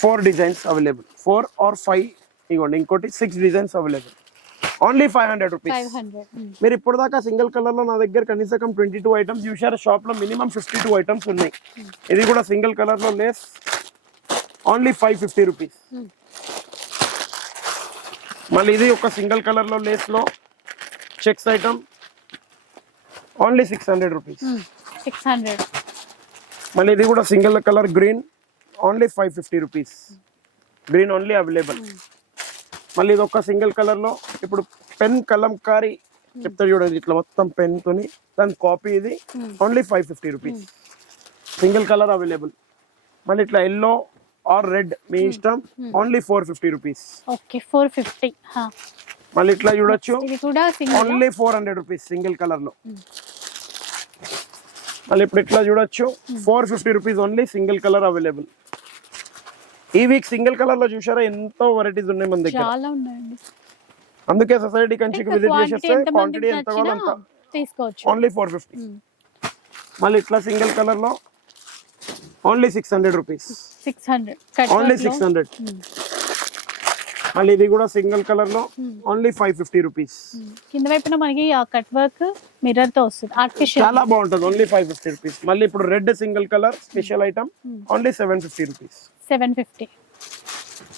4 designs available, 4 or 5. ఇగోండి ఇంకోటి 6 డిజైన్స్ అవైలబుల్, ఓన్లీ 500 రూపీస్. 500. మీరు ఇప్పుడు దాకా సింగిల్ కలర్ లో నా దగ్గర కనీసం 22 ఐటమ్స్ చూసారు, షాప్ లో మినిమం 52 ఐటమ్స్ ఉన్నాయి. ఇది కూడా సింగిల్ కలర్ లో లేస్, ఓన్లీ 550 రూపీస్. మళ్ళీ ఇది ఒక సింగిల్ కలర్ లో లేస్ లో చెక్స్ ఐటమ్, ఓన్లీ 600 రూపీస్. 600. మళ్ళీ ఇది కూడా single colour green, only 550 rupees. Green only available. మళ్ళీ ఇది ఒక సింగిల్ కలర్ లో ఇప్పుడు పెన్ కలంకారీ చెప్తా చూడండి, ఇట్లా మొత్తం పెన్ తోని దాని కాపీ, ఇది only 550 rupees. Single colour available. మళ్ళీ ఇట్లా ఎల్లో ఆర్ రెడ్ మీ ఇష్టం, ఓన్లీ 450 రూపీస్. ఓకే, 450. మళ్ళీ ఇట్లా చూడొచ్చు, ఇది కూడా single, only 400 rupees single colour లో. మళ్ళీ ఇప్పుడు ఇట్లా చూడొచ్చు, 450 rupees only single colour available. ఈ వీక్ సింగిల్ కలర్ లో చూసారా ఎంతో వెరైటీస్ ఉన్నాయి మన దగ్గర, చాలా ఉన్నాయండి. అందుకే సొసైటీ కంచికి విజిట్ చేసేస్తే క్వాంటిటీ ఎంత కావాలో అంత తీసుకోవచ్చు. ఓన్లీ 450. మళ్ళీ ఇట్లా సింగిల్ కలర్ లో ఓన్లీ 600 రూపీస్. 600. ఓన్లీ 600. మళ్ళీ ఇది కూడా సింగిల్ కలర్ లో ఓన్లీ 550 రూపీస్. కింద వైపున మనకి ఆ కట్ వర్క్ మిర్రర్ తో వస్తుంది, ఆర్టిఫిషియల్, చాలా బాగుంటుంది, ఓన్లీ 550 రూపీస్. మళ్ళీ ఇప్పుడు red single colour special item, only 750 rupees. 750.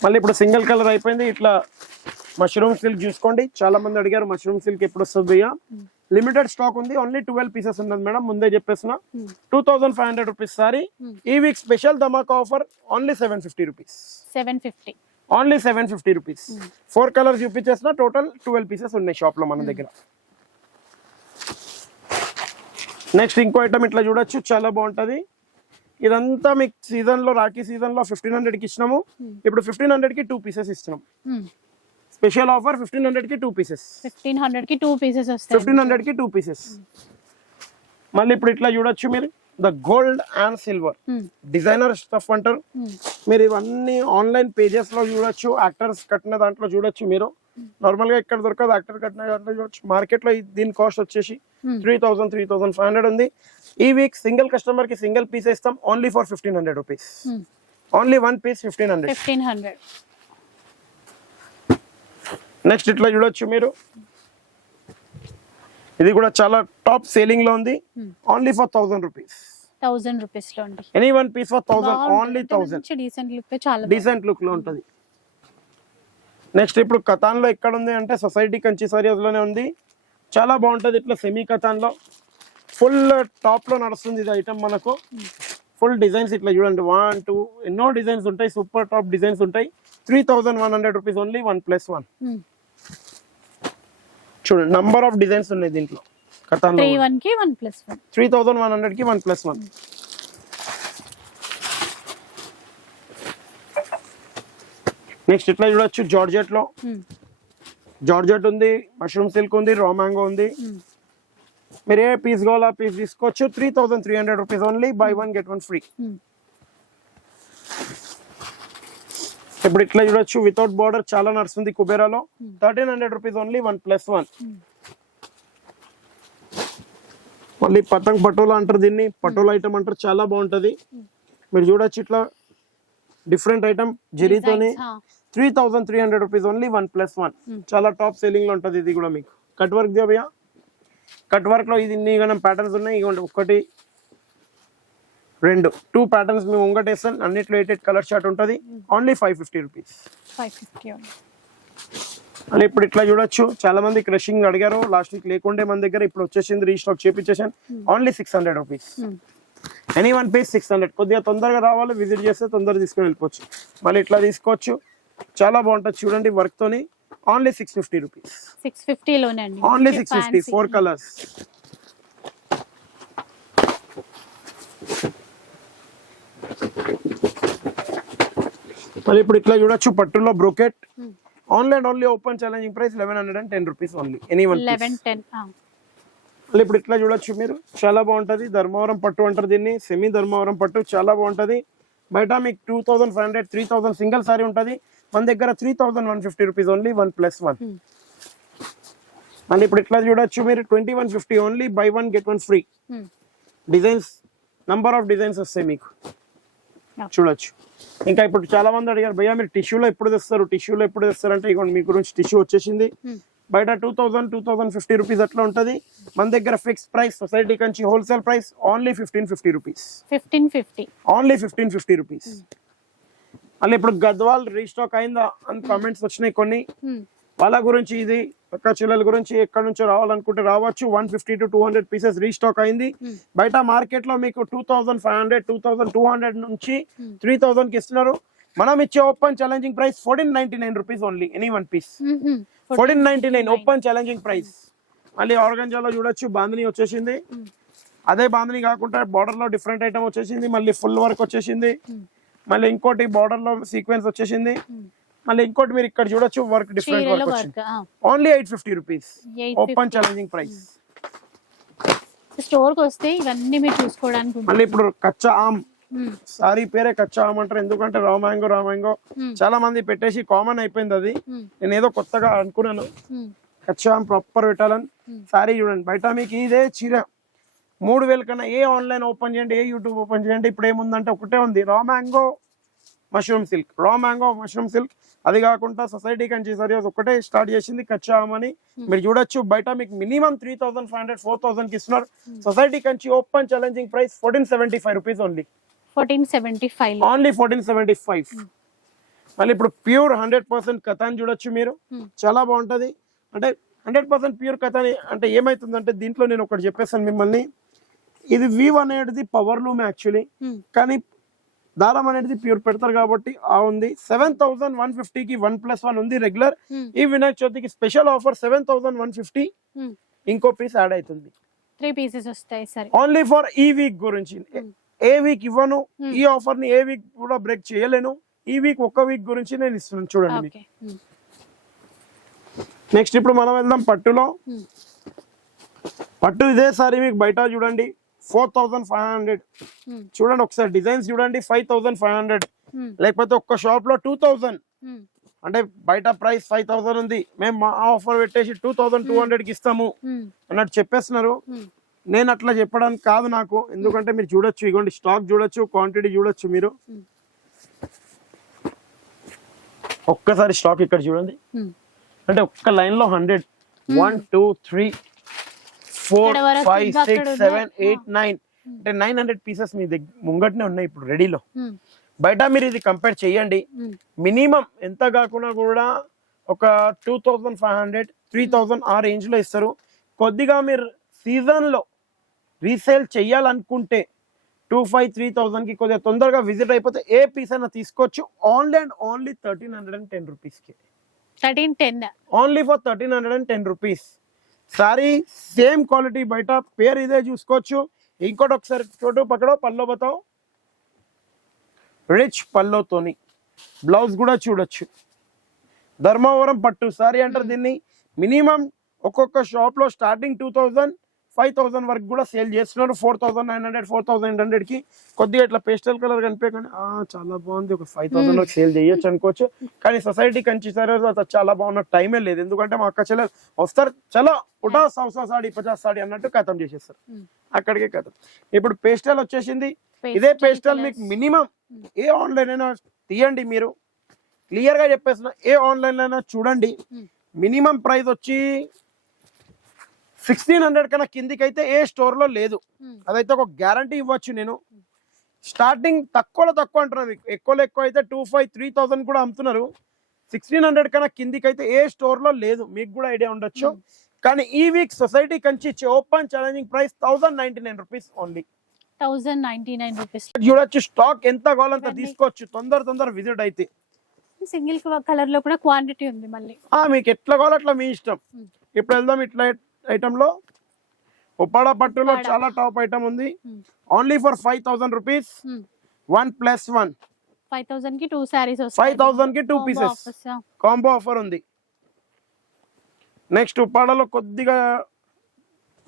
మళ్ళీ ఇప్పుడు సింగిల్ కలర్ అయిపోయింది. ఇట్లా మష్రూమ్ సిల్క్ చూసుకోండి, చాలా మంది అడిగారు మష్రూమ్ సిల్క్ ఎప్పుడు వస్తుంది భయ్యా. లిమిటెడ్ స్టాక్ ఉంది, ఓన్లీ 12 పీసెస్ ఉన్నది మేడం, ముందే చెప్పేసిన. 2500 రూపీస్ సారీ. ఈ వీక్ స్పెషల్ ధమాకా offer, only 750 rupees. 750. Only 750 rupees. 4 colours చూపించేసిన, టోటల్ 12 పీసెస్ ఉన్నాయి షాప్ లో మన దగ్గర. నెక్స్ట్ ఇంకో ఐటమ్ ఇట్లా చూడొచ్చు, చాలా బాగుంటది. ఇదంతా మీకు సీజన్ లో, రాఖీ సీజన్ లో 1500 కి ఇచ్చినాము, ఇప్పుడు 1500 కి 2 పీసెస్ ఇస్తున్నాం. స్పెషల్ ఆఫర్ 1500 కి 2 పీసెస్. 1500 కి 2 పీసెస్ వస్తాయి. 1500 కి 2 పీసెస్. మళ్ళీ ఇప్పుడు ఇట్లా చూడొచ్చు మీరు, the gold and silver designer stuff అంటారు. మీరు ఇవన్నీ ఆన్లైన్ పేజెస్ లో చూడొచ్చు, యాక్టర్స్ కట్టిన దాంట్లో చూడొచ్చు. మీరు నార్మల్ గా ఇక్కడ దొరకదు, యాక్టర్ కట్టిన దాంట్లో చూడొచ్చు. మార్కెట్ లో దీని కాస్ట్ వచ్చేసి 3000, 3500 ఉంది. ఈ వీక్ సింగిల్ కస్టమర్ కి సింగిల్ పీస్ ఇస్తాం, only for 1500 rupees. Only 1 piece 1500. 1500. Next ఇట్లా చూడొచ్చు మీరు, ఇది కూడా చాలా టాప్ సేలింగ్ లో ఉంది, ఓన్లీ ఫర్ 1000 రూపీస్. 1000 రూపీస్ లో అండి. Any 1 piece for 1000, only 1000. Decent look, చాలా డీసెంట్ లుక్ లో ఉంటది. నెక్స్ట్ ఇప్పుడు కథాన్ లో ఎక్కడ ఉంది అంటే సొసైటీ కంచి సారీస్ లోనే ఉంది, చాలా బాగుంటది. ఇట్లా సెమీ కథాన్ లో ఫుల్ టాప్ లో నడుస్తుంది ఇది ఐటమ్ మనకు. ఫుల్ డిజైన్స్ ఇట్లా చూడండి, 1 2 ఎన్నో డిజైన్స్ ఉంటాయి, సూపర్ టాప్ డిజైన్స్ ఉంటాయి. 3100 రూపీస్ ఓన్లీ, 1+1. చూడండి నంబర్ ఆఫ్ డిజైన్స్ ఉన్నాయి దీంట్లో. 31 కి 1+1. 3100 కి 1+1. నెక్స్ట్ ఇట్లా చూడొచ్చు, జార్జెట్ లో జార్జెట్ ఉంది, మష్రూమ్ సిల్క్ ఉంది, రా మ్యాంగో ఉంది. మీరు ఏ పీస్ కావాలో పీస్ తీసుకోవచ్చు. 3300 rupees only, by 1 get 1 free. ఇప్పుడు ఇట్లా చూడొచ్చు, వితౌట్ బార్డర్ చాలా నడుస్తుంది కుబేరాలో, 1300 రూపీస్ ఓన్లీ, 1+1. మళ్ళీ పతంగ్ పటోలా అంటారు దీన్ని, పటోలా ఐటమ్ అంటారు, చాలా బాగుంటది. మీరు చూడొచ్చు ఇట్లా డిఫరెంట్ ఐటమ్ జెరీతోని, 3300 రూపీస్ ఓన్లీ, 1+1. చాలా టాప్ సెల్లింగ్ లో ఉంటది. ఇది కూడా మీకు కట్ వర్క్ దే భయ్యా. కట్ వర్క్ లో ఇది ఇన్ని ప్యాటర్న్స్ ఉన్నాయి. ఇవ్వండి, 1 రెండు 2 ప్యాటర్న్స్ మేము ఉంగటేస్తాం, అన్నిట్లో 8 కలర్ చార్ట్ ఉంటుంది. Only 550 rupees. 550 ఓన్లీ. అని ఇప్పుడు ఇట్లా చూడొచ్చు, చాలా మంది క్రషింగ్ అడిగారు లాస్ట్ వీక్ లేకుండే మన దగ్గర, ఇప్పుడు వచ్చేసింది, రీస్టాక్ చేపించేసాను. Only 600 rupees. Any one piece 600. కొద్దిగా తొందరగా రావాలి, విజిట్ చేస్తే తొందరగా తీసుకొని వెళ్ళిపోవచ్చు. మళ్ళీ ఇట్లా తీసుకోవచ్చు, చాలా బాగుంటుంది చూడండి వర్క్ తోని. Only 650 rupees. 650 లోనే అండి. ఓన్లీ 650. 4 కలర్స్. మళ్ళీ ఇప్పుడు ఇట్లా చూడొచ్చు, పట్టులో brocade. Only and only open challenging price 1110 rupees only. Any one 1110. మళ్ళీ ఇప్పుడు ఇట్లా చూడొచ్చు మీరు, చాలా బాగుంటది. ధర్మవరం పట్టు అంటారు దీన్ని, సెమీ ధర్మవరం పట్టు, చాలా బాగుంటది. బయట మీకు 2500 3000 సింగిల్ సారీ ఉంటది, మన దగ్గర 3150 రూపీస్ ఓన్లీ 1+1. మళ్ళీ ఇప్పుడు ఇట్లా చూడొచ్చు మీరు, 2150 only, by 1 get 1 free. Designs number of designs వస్తాయి మీకు, చూడొచ్చు. ఇంకా ఇప్పుడు చాలా మంది అడిగారు, భయ్యా మీరు టిష్యూలో ఎప్పుడు తెస్తారు అంటే, ఇగోండి మీ గురించి టిష్యూ వచ్చేసింది. బయట 2000-2050 రూపీస్ అట్లా ఉంటది, మన దగ్గర fix price. Society Kanchi wholesale price only 1550 rupees. 1550 only 1550 rupees. మళ్ళీ ఇప్పుడు గద్వాల్ రీస్టాక్ అయిందా అని కామెంట్స్ వచ్చినాయి కొన్ని, వాళ్ళ గురించి ఇది పక్క చిల్లల గురించి ఎక్కడ నుంచో రావాలనుకుంటే రావచ్చు. 150 to 200 పీసెస్ రీస్టాక్ అయింది. బయట మార్కెట్ లో మీకు 2500-2200 నుంచి 3000 కి ఇస్తున్నారు. మనం ఇచ్చే open challenging price 1499 rupees only. Any one piece 1499 open challenging price. మళ్ళీ ఆర్గంజాలో చూడొచ్చు, బాందిని వచ్చేసింది. అదే బాందిని కాకుండా బార్డర్ లో డిఫరెంట్ ఐటమ్ వచ్చేసింది. మళ్ళీ ఫుల్ వర్క్ వచ్చేసింది. మళ్ళీ ఇంకోటి బార్డర్ లో సీక్వెన్స్ వచ్చేసింది. మళ్ళీ ఇంకోటి మీరు ఇక్కడ చూడొచ్చు, వర్క్ డిఫరెంట్ వర్క్ వచ్చింది. Only 850 rupees open challenging price. Store కి వస్తే ఇవన్నీ మీరు చూసుకోవడానికి. మళ్ళీ ఇప్పుడు కచ్చా ఆమ్ సారీ పేరే కచ్చా ఆమ్ అంటారు, ఎందుకంటే రా మ్యాంగో చాలా మంది పెట్టేసి కామన్ అయిపోయింది అది. నేను ఏదో కొత్తగా అనుకున్నాను, కచ్చా ఆమ్ ప్రాపర్ పెట్టాలని. సారీ చూడండి, బయట మీకు ఇదే చీర 3000 కన్నా ఏ ఆన్లైన్ ఓపెన్ చేయండి, ఏ యూట్యూబ్ ఓపెన్ చేయండి, ఇప్పుడు ఏముందంటే ఒకటే ఉంది, రా మ్యాంగో మష్రూమ్ సిల్క్. అది కాకుండా సొసైటీ కంచి సరే ఒకటే స్టార్ట్ చేసింది కచ్చా ఆమ్ అని. మీరు చూడొచ్చు, బయట మీకు మినిమం 3500-4000 కి ఇస్తున్నారు. Society Kanchi open challenging price 1475 rupees only. 1475 only 1475. మళ్ళీ ఇప్పుడు ప్యూర్ 100% కథాన్ చూడొచ్చు మీరు, చాలా బాగుంటది. అంటే 100% ప్యూర్ కథాన్ అంటే ఏమైతుందంటే, దీంట్లో నేను ఒకటి చెప్పేస్తాను మిమ్మల్ని, ఇది వీవ్ అనేది పవర్ లూమ్ యాక్చువల్లీ, కానీ దారం అనేది ప్యూర్ పెడతారు కాబట్టి ఆ ఉంది. 7150 కి 1+1 ఉంది రెగ్యులర్. ఈ వినాయక చవితికి స్పెషల్ ఆఫర్ 7150 ఇంకో పీస్ యాడ్ అవుతుంది. 3 పీసెస్ వస్తాయి సరే. ఓన్లీ ఫర్ ఈ వీక్ గురించి, ఏ వీక్ ఇవ్వను ఈ ఆఫర్ ని, ఏ వీక్ కూడా బ్రేక్ చేయలేను. ఈ వీక్ ఒక్క వీక్ గురించి నేను ఇస్తున్నాను చూడండి. నెక్స్ట్ ఇప్పుడు మనం వెళ్దాం పట్టులో. పట్టు ఇదే సారీ మీకు బయట చూడండి 4500. చూడండి ఒకసారి డిజైన్స్ చూడండి, 5500. లేకపోతే ఒక్క షాప్ లో 2000. అంటే బయట ప్రైస్ 5000 ఉంది, మేము మా ఆఫర్ పెట్టేసి 2200 కి ఇస్తాము అన్నట్టు చెప్పేస్తున్నారు. నేను అట్లా చెప్పడానికి కాదు నాకు, ఎందుకంటే మీరు చూడొచ్చు, ఇగోండి స్టాక్ చూడొచ్చు, క్వాంటిటీ చూడొచ్చు మీరు. ఒక్కసారి స్టాక్ ఇక్కడ చూడండి, అంటే ఒక్క లైన్ లో 100 1 2 3 4 5 6 7 8 9 అంటే 900 పీసెస్ మీ దగ్గర ముంగట్నే ఉన్నాయి ఇప్పుడు రెడీలో. బయట మీరు ఇది కంపేర్ చేయండి, మినిమం ఎంత కాకుండా కూడా ఒక 2500-3000 ఆ రేంజ్ లో ఇస్తారు. కొద్దిగా మీరు సీజన్ లో రీసేల్ చెయ్యాలనుకుంటే 2500-3000 కి కొద్దిగా తొందరగా విజిట్ అయిపోతే ఏ పీస్ అయినా తీసుకోవచ్చు. ఓన్లీ అండ్ ఓన్లీ 1310 రూపీస్ కి. 1310 only for 1310 rupees. Sorry same quality, బయట పేరు ఇదే చూసుకోవచ్చు. ఇంకోటి ఒకసారి చోటు పక్కడో పల్లో బతావు, రిచ్ పల్లోతోని బ్లౌజ్ కూడా చూడొచ్చు. ధర్మవరం పట్టు సారీ అంటారు దీన్ని. మినిమం ఒక్కొక్క షాప్ లో స్టార్టింగ్ 2000-5000 వరకు కూడా సేల్ చేస్తున్నారు. 4900-4800 కి. కొద్దిగా ఇట్లా పేస్టల్ కలర్ కనిపించండి, చాలా బాగుంది, ఒక 5000 వరకు సేల్ చేయొచ్చు అనుకోవచ్చు. కానీ సొసైటీ కంచి సరే చాలా బాగున్న టైమే లేదు, ఎందుకంటే మా అక్క చెల్లెలు వస్తారు, చలో ఉటా 100 సాడీ 50 సాడీ అన్నట్టు ఖతం చేసేస్తారు, అక్కడికే ఖతం. ఇప్పుడు పేస్టల్ వచ్చేసింది. ఇదే పేస్టల్ మీకు మినిమం ఏ ఆన్లైన్ అయినా తీయండి, మీరు క్లియర్ గా చెప్పేస్తున్నా, ఏ ఆన్లైన్ అయినా చూడండి, మినిమం ప్రైస్ వచ్చి 1600 కన్నా కిందికి అయితే ఏ స్టోర్ లో లేదు. అదైతే ఒక గ్యారంటీ ఇవ్వచ్చు నేను. స్టార్టింగ్ తక్కువలో తక్కువ అంటున్నారు, ఎక్కువలో ఎక్కువ అయితే 2,500 3,000 కూడా అమ్ముతున్నారు. 1,600 కన్నా కిందికి అయితే ఏ స్టోర్ లో లేదు, మీకు కూడా ఐడియా ఉండొచ్చు. కానీ ఈ వీక్ సొసైటీ కంచి ఇచ్చే open challenging price 1,099 rupees only. 1099 rupees. చూడొచ్చు స్టాక్ ఎంత కావాలంత తీసుకోవచ్చు, తొందర విజిట్ అయితే. సింగిల్ కలర్ లో కూడా క్వాంటిటీ ఉంది మళ్ళీ. మీకు ఎట్లా కావాలో అట్లా మీ ఇష్టం. ఇప్పుడు వెళ్దాం ఇట్లా ఐటమ్ లో. ఉప్పాడ పట్టులో చాలా టాప్ ఐటమ్ ఉంది. Only for 5,000 rupees 1+1. 5,000 కి 2 సారీస్ వస్తాయి. 5,000 కి 2 పీసెస్ కాంబో ఆఫర్ ఉంది. నెక్స్ట్ ఉప్పాడలో కొద్దిగా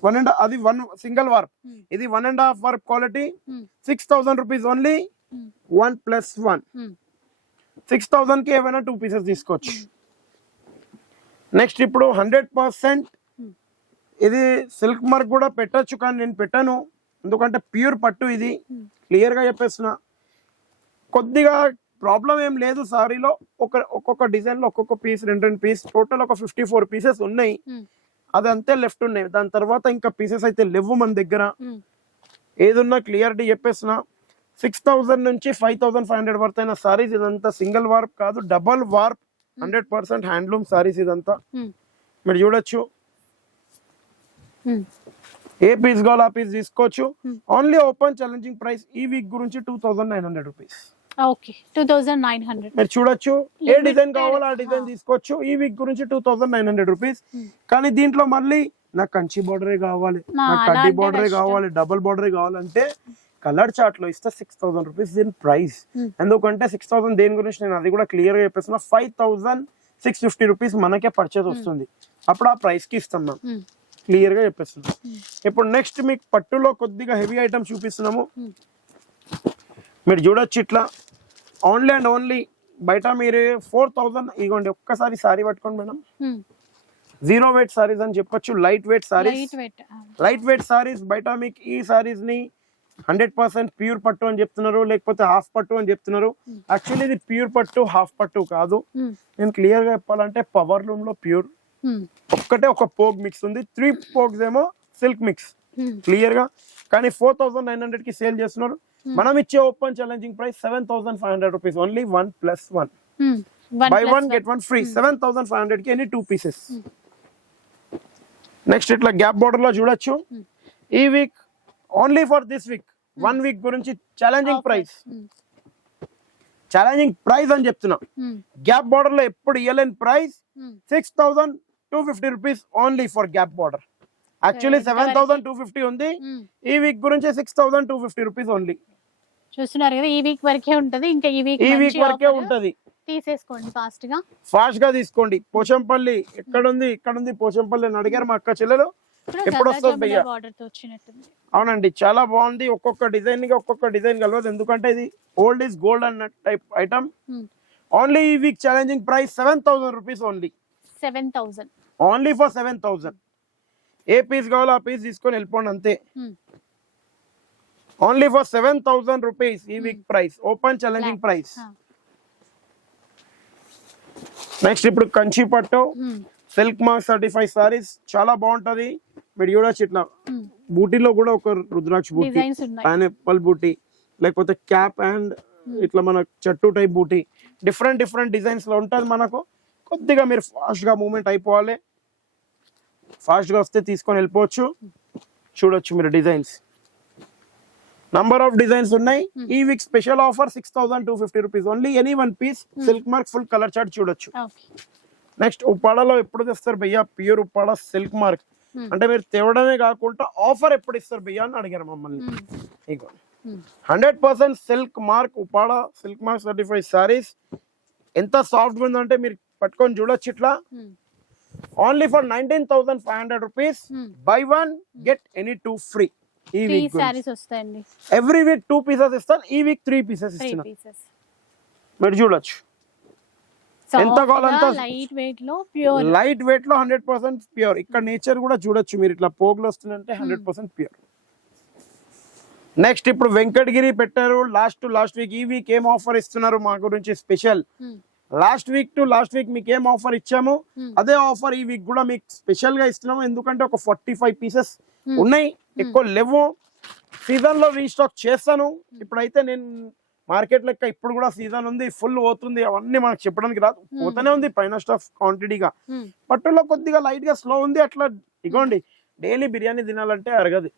1 సింగిల్ వార్ప్, ఇది 1.5 వార్ప్ క్వాలిటీ. 6,000 rupees only 1+1. 6,000 కి ఏమైనా 2 పీసెస్ తీసుకోవచ్చు. నెక్స్ట్ ఇప్పుడు 100% ఇది సిల్క్ మార్క్ కూడా పెట్టొచ్చు, కానీ నేను పెట్టాను ఎందుకంటే ప్యూర్ పట్టు, ఇది క్లియర్ గా చెప్పేస్తున్నా. కొద్దిగా ప్రాబ్లం ఏం లేదు సారీలో. ఒక్కొక్క డిజైన్ లో ఒక్కొక్క పీస్ 2 పీస్, టోటల్ ఒక 54 పీసెస్ ఉన్నాయి. అది అంతే లెఫ్ట్ ఉన్నాయి, దాని తర్వాత ఇంకా పీసెస్ అయితే లేవు మన దగ్గర. ఏదున్నా క్లియరిటీ చెప్పేస్తున్నా. 6,000 నుంచి 5,500 వరకు అయిన సారీస్. ఇదంతా సింగిల్ వార్ప్ కాదు, డబల్ వార్ప్, 100% హ్యాండ్లూమ్ సారీస్ ఇదంతా. మీరు చూడొచ్చు, ఏ పీస్ కావాలో ఆ పీస్ తీసుకోవచ్చు. ఓన్లీ ఓపెన్ ఛాలెంజింగ్ ప్రైస్ ఈ వీక్ గురించి 2,900 రూపీస్. ఓకే, 2,900. మీరు చూడొచ్చు, ఏ డిజైన్ కావాలో ఆ డిజైన్ తీసుకోవచ్చు. ఈ వీక్ గురించి 2,900 రూపీస్. కానీ దీంట్లో మళ్ళీ నాకు కంచి బోర్డరే కావాలి, నాకు కడ్డీ బోర్డరే కావాలి, డబుల్ బోర్డరే కావాలంటే కలర్ చార్ట్ లో ఇస్తే 6,000 రూపీస్ దీని ప్రైస్. ఎందుకంటే 6,000 దేని గురించి నేను అది కూడా క్లియర్ గా చెప్పేస్తున్నా. 5,650 రూపీస్ మనకే పర్చేస్ వస్తుంది, అప్పుడు ఆ ప్రైస్ కి ఇస్తాం మనం, క్లియర్ గా చెప్పేస్తున్నాం. ఇప్పుడు నెక్స్ట్ మీకు పట్టులో కొద్దిగా హెవీ ఐటమ్ చూపిస్తున్నాము. మీరు చూడొచ్చు ఇట్లా ఓన్లీ అండ్ ఓన్లీ బయట మీరు 4,000 ఇగోండి. ఒక్కసారి సారీ పట్టుకోండి మేడం, 0 weight సారీస్ అని చెప్పొచ్చు. Light weight saris, light weight saris. బయట మీకు ఈ సారీస్ ని 100% ప్యూర్ పట్టు అని చెప్తున్నారు, లేకపోతే హాఫ్ పట్టు అని చెప్తున్నారు. యాక్చువల్లీ ఇది ప్యూర్ పట్టు, హాఫ్ పట్టు కాదు. నేను క్లియర్ గా చెప్పాలంటే పవర్ లూమ్ లో ప్యూర్ ఒక్కటే ఒక పోగ్ మిక్స్ ఉంది, 3 పోగ్స్ ఏమో సిల్క్ మిక్స్ క్లియర్ గా. కానీ 4,900 కి సేల్ చేస్తున్నారు. మనం ఇచ్చే open challenging price 7,500 rupees only 1+1. Buy 1 get 1 free. 7,500 కి ఎనీ 2 పీసెస్. నెక్స్ట్ ఇట్లా గ్యాప్ బోర్డర్ లో చూడొచ్చు. ఈ week only for this week 1 week గురించి ఛాలెంజింగ్ ప్రైస్, ఛాలెంజింగ్ ప్రైస్ అని చెప్తున్నా. గ్యాప్ బోర్డర్ లో ఎప్పుడు ఇయ్యలేని price 6,250 rupees only for gap border. Actually 7,250 ఉంది, ఈ వీక్ గురించి 6,250 రూపీస్ ఓన్లీ. చూస్తున్నారు కదా, ఈ వీక్ వరకే ఉంటది. ఇంకా ఈ వీక్ వరకే ఉంటది, తీసేసుకోండి ఫాస్ట్ గా తీసుకోండి. పోచంపల్లి ఎక్కడుంది, ఇక్కడ ఉంది పోచంపల్లి అని అడిగారు మా అక్క చెల్లెలు. ఎప్పుడు వస్తుంది భయ్యా? అవునండి, చాలా బాగుంది. ఒక్కొక్క డిజైన్ కలవదు, ఎందుకంటే ఇది ఓల్డ్ ఇస్ గోల్డ్ అన్న టైప్ ఐటమ్. ఓన్లీ ఈ week challenging price 7,000 rupees only. 7,000 only for 7,000. ఏ పీస్ కావాలో ఆ పీస్ తీసుకొని వెళ్ళిపోండి అంతే. ఓన్లీ ఫర్ 7,000 రూపీస్ ఈ week price, open challenging price. Next ఇప్పుడు కంచి పట్టు సిల్క్ మార్క్ 35 సారీస్ చాలా బాగుంటది. మీరు చూడొచ్చు ఇట్లా బూటీలో కూడా ఒక రుద్రాక్ష బూటీ, పైనాపిల్ బూటీ, లేకపోతే క్యాప్ అండ్ ఇట్లా మన చెట్టు టైప్ బూటీ, డిఫరెంట్ డిజైన్స్ లో ఉంటది మనకు. కొద్దిగా మీరు ఫాస్ట్ గా మూవ్మెంట్ అయిపోవాలి, ఫాస్ట్ గా వస్తే తీసుకొని వెళ్ళిపోవచ్చు. చూడొచ్చు మీరు డిజైన్స్, నంబర్ ఆఫ్ డిజైన్స్ ఉన్నాయి. ఈ week special offer 6,250 rupees only any 1 piece silk mark full colour chart చూడొచ్చు. నెక్స్ట్ ఉప్పాడలో ఎప్పుడు తెస్తారు భయ్యా ప్యూర్ ఉప్పాడ సిల్క్ మార్క్ అంటే మీరు తేవడమే కాకుండా ఆఫర్ ఎప్పుడు ఇస్తారు భయ్యా అని అడిగారు మమ్మల్ని. ఇగో 100% silk mark Uppada silk mark 35 saris. ఎంత సాఫ్ట్ గా ఉందంటే మీరు పట్టుకొని చూడొచ్చు ఇట్లా. Only for 19,500 rupees. By 1 get any 2 free. ఈ వీక్ ఎవ్రీ వీక్ 2 పీసెస్ ఇస్తాను, ఈ వీక్ 3 పీసెస్ ఇస్తాను. మీరు చూడొచ్చు ఎంత కావాలంటే లైట్ వెయిట్ లో 100% ప్యూర్. ఇక్కడ నేచర్ కూడా చూడొచ్చు మీరు, ఇట్లా పోగులు వస్తుందంటే 100% ప్యూర్. నెక్స్ట్ ఇప్పుడు వెంకటగిరి పెట్టారు లాస్ట్ వీక్. ఈ వీక్ ఏం ఆఫర్ ఇస్తున్నారు మా గురించి స్పెషల్? లాస్ట్ వీక్ మీకు ఏం ఆఫర్ ఇచ్చాము అదే ఆఫర్ ఈ వీక్ కూడా మీకు స్పెషల్ గా ఇస్తున్నాము. ఎందుకంటే ఒక 45 పీసెస్ ఉన్నాయి, ఎక్కువ లేవు. సీజన్ లో రీస్టాక్ చేస్తాను. ఇప్పుడైతే నేను మార్కెట్ లెక్క ఇప్పుడు కూడా సీజన్ ఉంది, ఫుల్ పోతుంది, అవన్నీ మనకు చెప్పడానికి రాదు, పోతూనే ఉంది పైన స్టఫ్ క్వాంటిటీగా. పట్టులో కొద్దిగా లైట్ గా స్లో ఉంది. అట్లా ఇగోండి, డైలీ బిర్యానీ తినాలంటే అరగదు,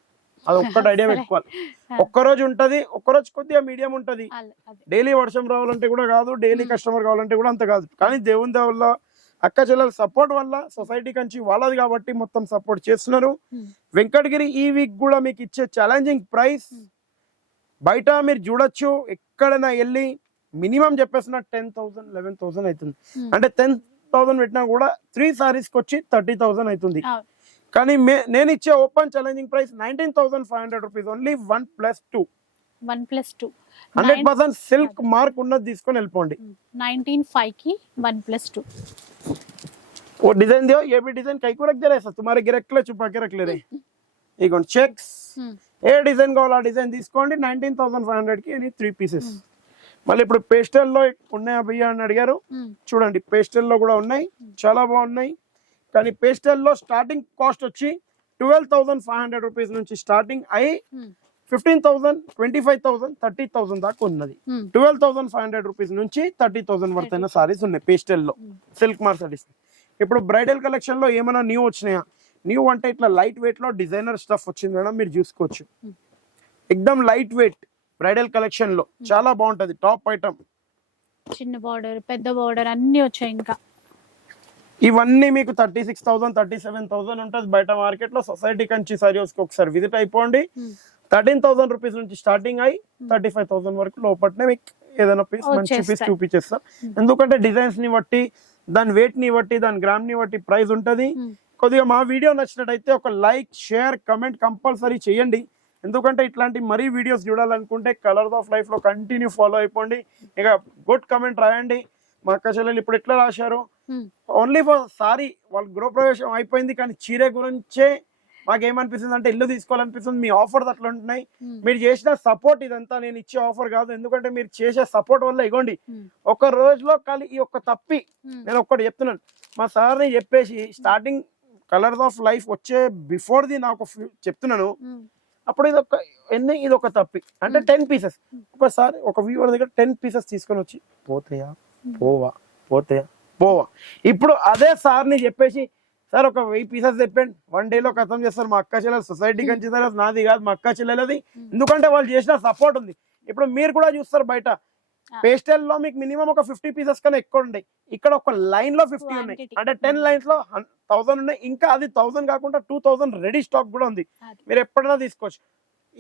అది ఒక్కటి ఐడియా పెట్టుకోవాలి. ఒక్కరోజు ఉంటది, ఒక్కరోజు కొద్దిగా మీడియం ఉంటది. డైలీ వర్షం రావాలంటే కూడా కాదు, డైలీ కస్టమర్ కావాలంటే కూడా అంత కాదు. కానీ దేవుని దయ వల్ల, అక్క చెల్లెల సపోర్ట్ వల్ల, సొసైటీ కంచి వాళ్ళది కాబట్టి మొత్తం సపోర్ట్ చేస్తున్నారు. వెంకటగిరి ఈ వీక్ కూడా మీకు ఇచ్చే ఛాలెంజింగ్ ప్రైస్ బయట మీరు చూడొచ్చు, ఎక్కడైనా వెళ్ళి మినిమం చెప్పేసిన 10,000 11,000 అవుతుంది. అంటే 10,000 పెట్టినా కూడా 3 sarees కి వచ్చి 30,000 అవుతుంది. కానీ నేను ఇచ్చే open challenging price 19,500 rupees only. 1+2 100% silk mark ఉన్నది తీసుకొని వెళ్ళిపోండి. 19,500 की 1+2 वो डिजाइन दियो, ये भी डिजाइन कई को रख दे रहे सर, तुम्हारे गिरक ले छुपा के रख ले रहे. ఇగోండి చెక్స్, ఏ డిజైన్ కావాలో ఆ డిజైన్ తీసుకోండి. 19,500 కి 3 pieces. మళ్ళీ ఇప్పుడు పేస్టల్ లో ఉన్నాయా భయ్యా అని అడిగారు, చూడండి పేస్టల్ లో కూడా ఉన్నాయి, చాలా బాగున్నాయి. కానీ పేస్టల్ లో స్టార్టింగ్ కాస్ట్ వచ్చి 12,500 రూపీస్ నుంచి స్టార్టింగ్ అయ్యి 15,000 25,000 30,000 దాకా ఉన్నది. 12,500 రూపీస్ నుంచి 30,000 వరకు అయిన సారీస్ ఉన్నాయి పేస్టల్ లో, సిల్క్ మార్క్ సారీస్. ఇప్పుడు బ్రైడల్ కలెక్షన్ లో ఏమైనా న్యూ వచ్చినాయా? న్యూ అంటే ఇట్లా లైట్ వెయిట్ లో డిజైనర్ స్టఫ్ వచ్చింది మేడం, మీరు చూసుకోవచ్చు. ఎక్దమ్ లైట్ వెయిట్ బ్రైడల్ కలెక్షన్ లో చాలా బాగుంటది. టాప్ ఐటమ్, చిన్న బార్డర్, పెద్ద బార్డర్ అన్ని వచ్చాయి. ఇంకా ఇవన్నీ మీకు 36,000 37,000 ఉంటుంది బయట మార్కెట్ లో. సొసైటీ కంచి సారీస్ కి ఒకసారి విజిట్ అయిపోండి. 13,000 రూపీస్ నుంచి స్టార్టింగ్ అయ్యి 35,000 వరకు లోపలనే మీకు ఏదైనా పీస్ మంచి పీస్ చూపించేస్తా. ఎందుకంటే డిజైన్స్ ని బట్టి, దాని వెయిట్ ని బట్టి, దాని గ్రామ్ ని బట్టి ప్రైస్ ఉంటది. కొద్దిగా మా వీడియో నచ్చినట్టయితే ఒక లైక్, షేర్, కమెంట్ కంపల్సరీ చేయండి. ఎందుకంటే ఇట్లాంటి మరీ వీడియోస్ చూడాలనుకుంటే కలర్స్ ఆఫ్ లైఫ్ లో కంటిన్యూ ఫాలో అయిపోండి. ఇక గుడ్ కమెంట్ రాయండి. మా అక్క చెల్లెలు ఇప్పుడు ఎట్లా రాశారు, ఓన్లీ ఫర్ సారీ వాళ్ళ గృహప్రవేశం అయిపోయింది కానీ చీర గురించే మాకేమనిపిస్తుంది అంటే ఇల్లు తీసుకోవాలనిపిస్తుంది. మీ ఆఫర్స్ అట్లా ఉంటున్నాయి, మీరు చేసిన సపోర్ట్ ఇదంతా నేను ఇచ్చే ఆఫర్ కాదు. ఎందుకంటే మీరు చేసే సపోర్ట్ వల్ల ఇగోండి ఒక రోజులో ఖాళీ ఈ ఒక్క తప్పి నేను ఒక్కటి చెప్తున్నాను. మా సార్ని చెప్పేసి స్టార్టింగ్ కలర్స్ ఆఫ్ లైఫ్ వచ్చే బిఫోర్ ది నాకు చెప్తున్నాను. అప్పుడు ఇది ఒక తప్పి అంటే 10 pieces. ఒకసారి ఒక వ్యూవర్ దగ్గర 10 pieces తీసుకొని వచ్చి పోతాయా పోవా. ఇప్పుడు అదే సార్ని చెప్పేసి సార్ ఒక 1000 pieces చెప్పండి, 1 day లో ఖతం చేస్తారు. మా అక్క చెల్లెలు సొసైటీ కంచి సార్, నాది కాదు మా అక్క చెల్లెలది. ఎందుకంటే వాళ్ళు చేసిన సపోర్ట్ ఉంది. ఇప్పుడు మీరు కూడా చూస్తారు బయట పేస్టల్ లో మీకు మినిమం ఒక 50 pieces కన్నా ఎక్కువ ఉన్నాయి. ఇక్కడ ఒక లైన్ లో 50 ఉన్నాయి, అంటే 10 lines లో 1000 ఉన్నాయి. ఇంకా అది 1000 కాకుండా 2000 రెడీ స్టాక్ కూడా ఉంది, మీరు ఎప్పుడైనా తీసుకోవచ్చు.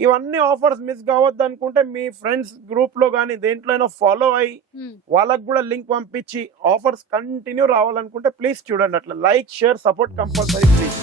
ఇవన్నీ ఆఫర్స్ మిస్ కావద్దు అనుకుంటే మీ ఫ్రెండ్స్ గ్రూప్ లో కానీ దేంట్లో ఫాలో అయ్యి వాళ్ళకు కూడా లింక్ పంపించి ఆఫర్స్ కంటిన్యూ రావాలనుకుంటే ప్లీజ్ చూడండి. అట్లా like, share, support compulsory please.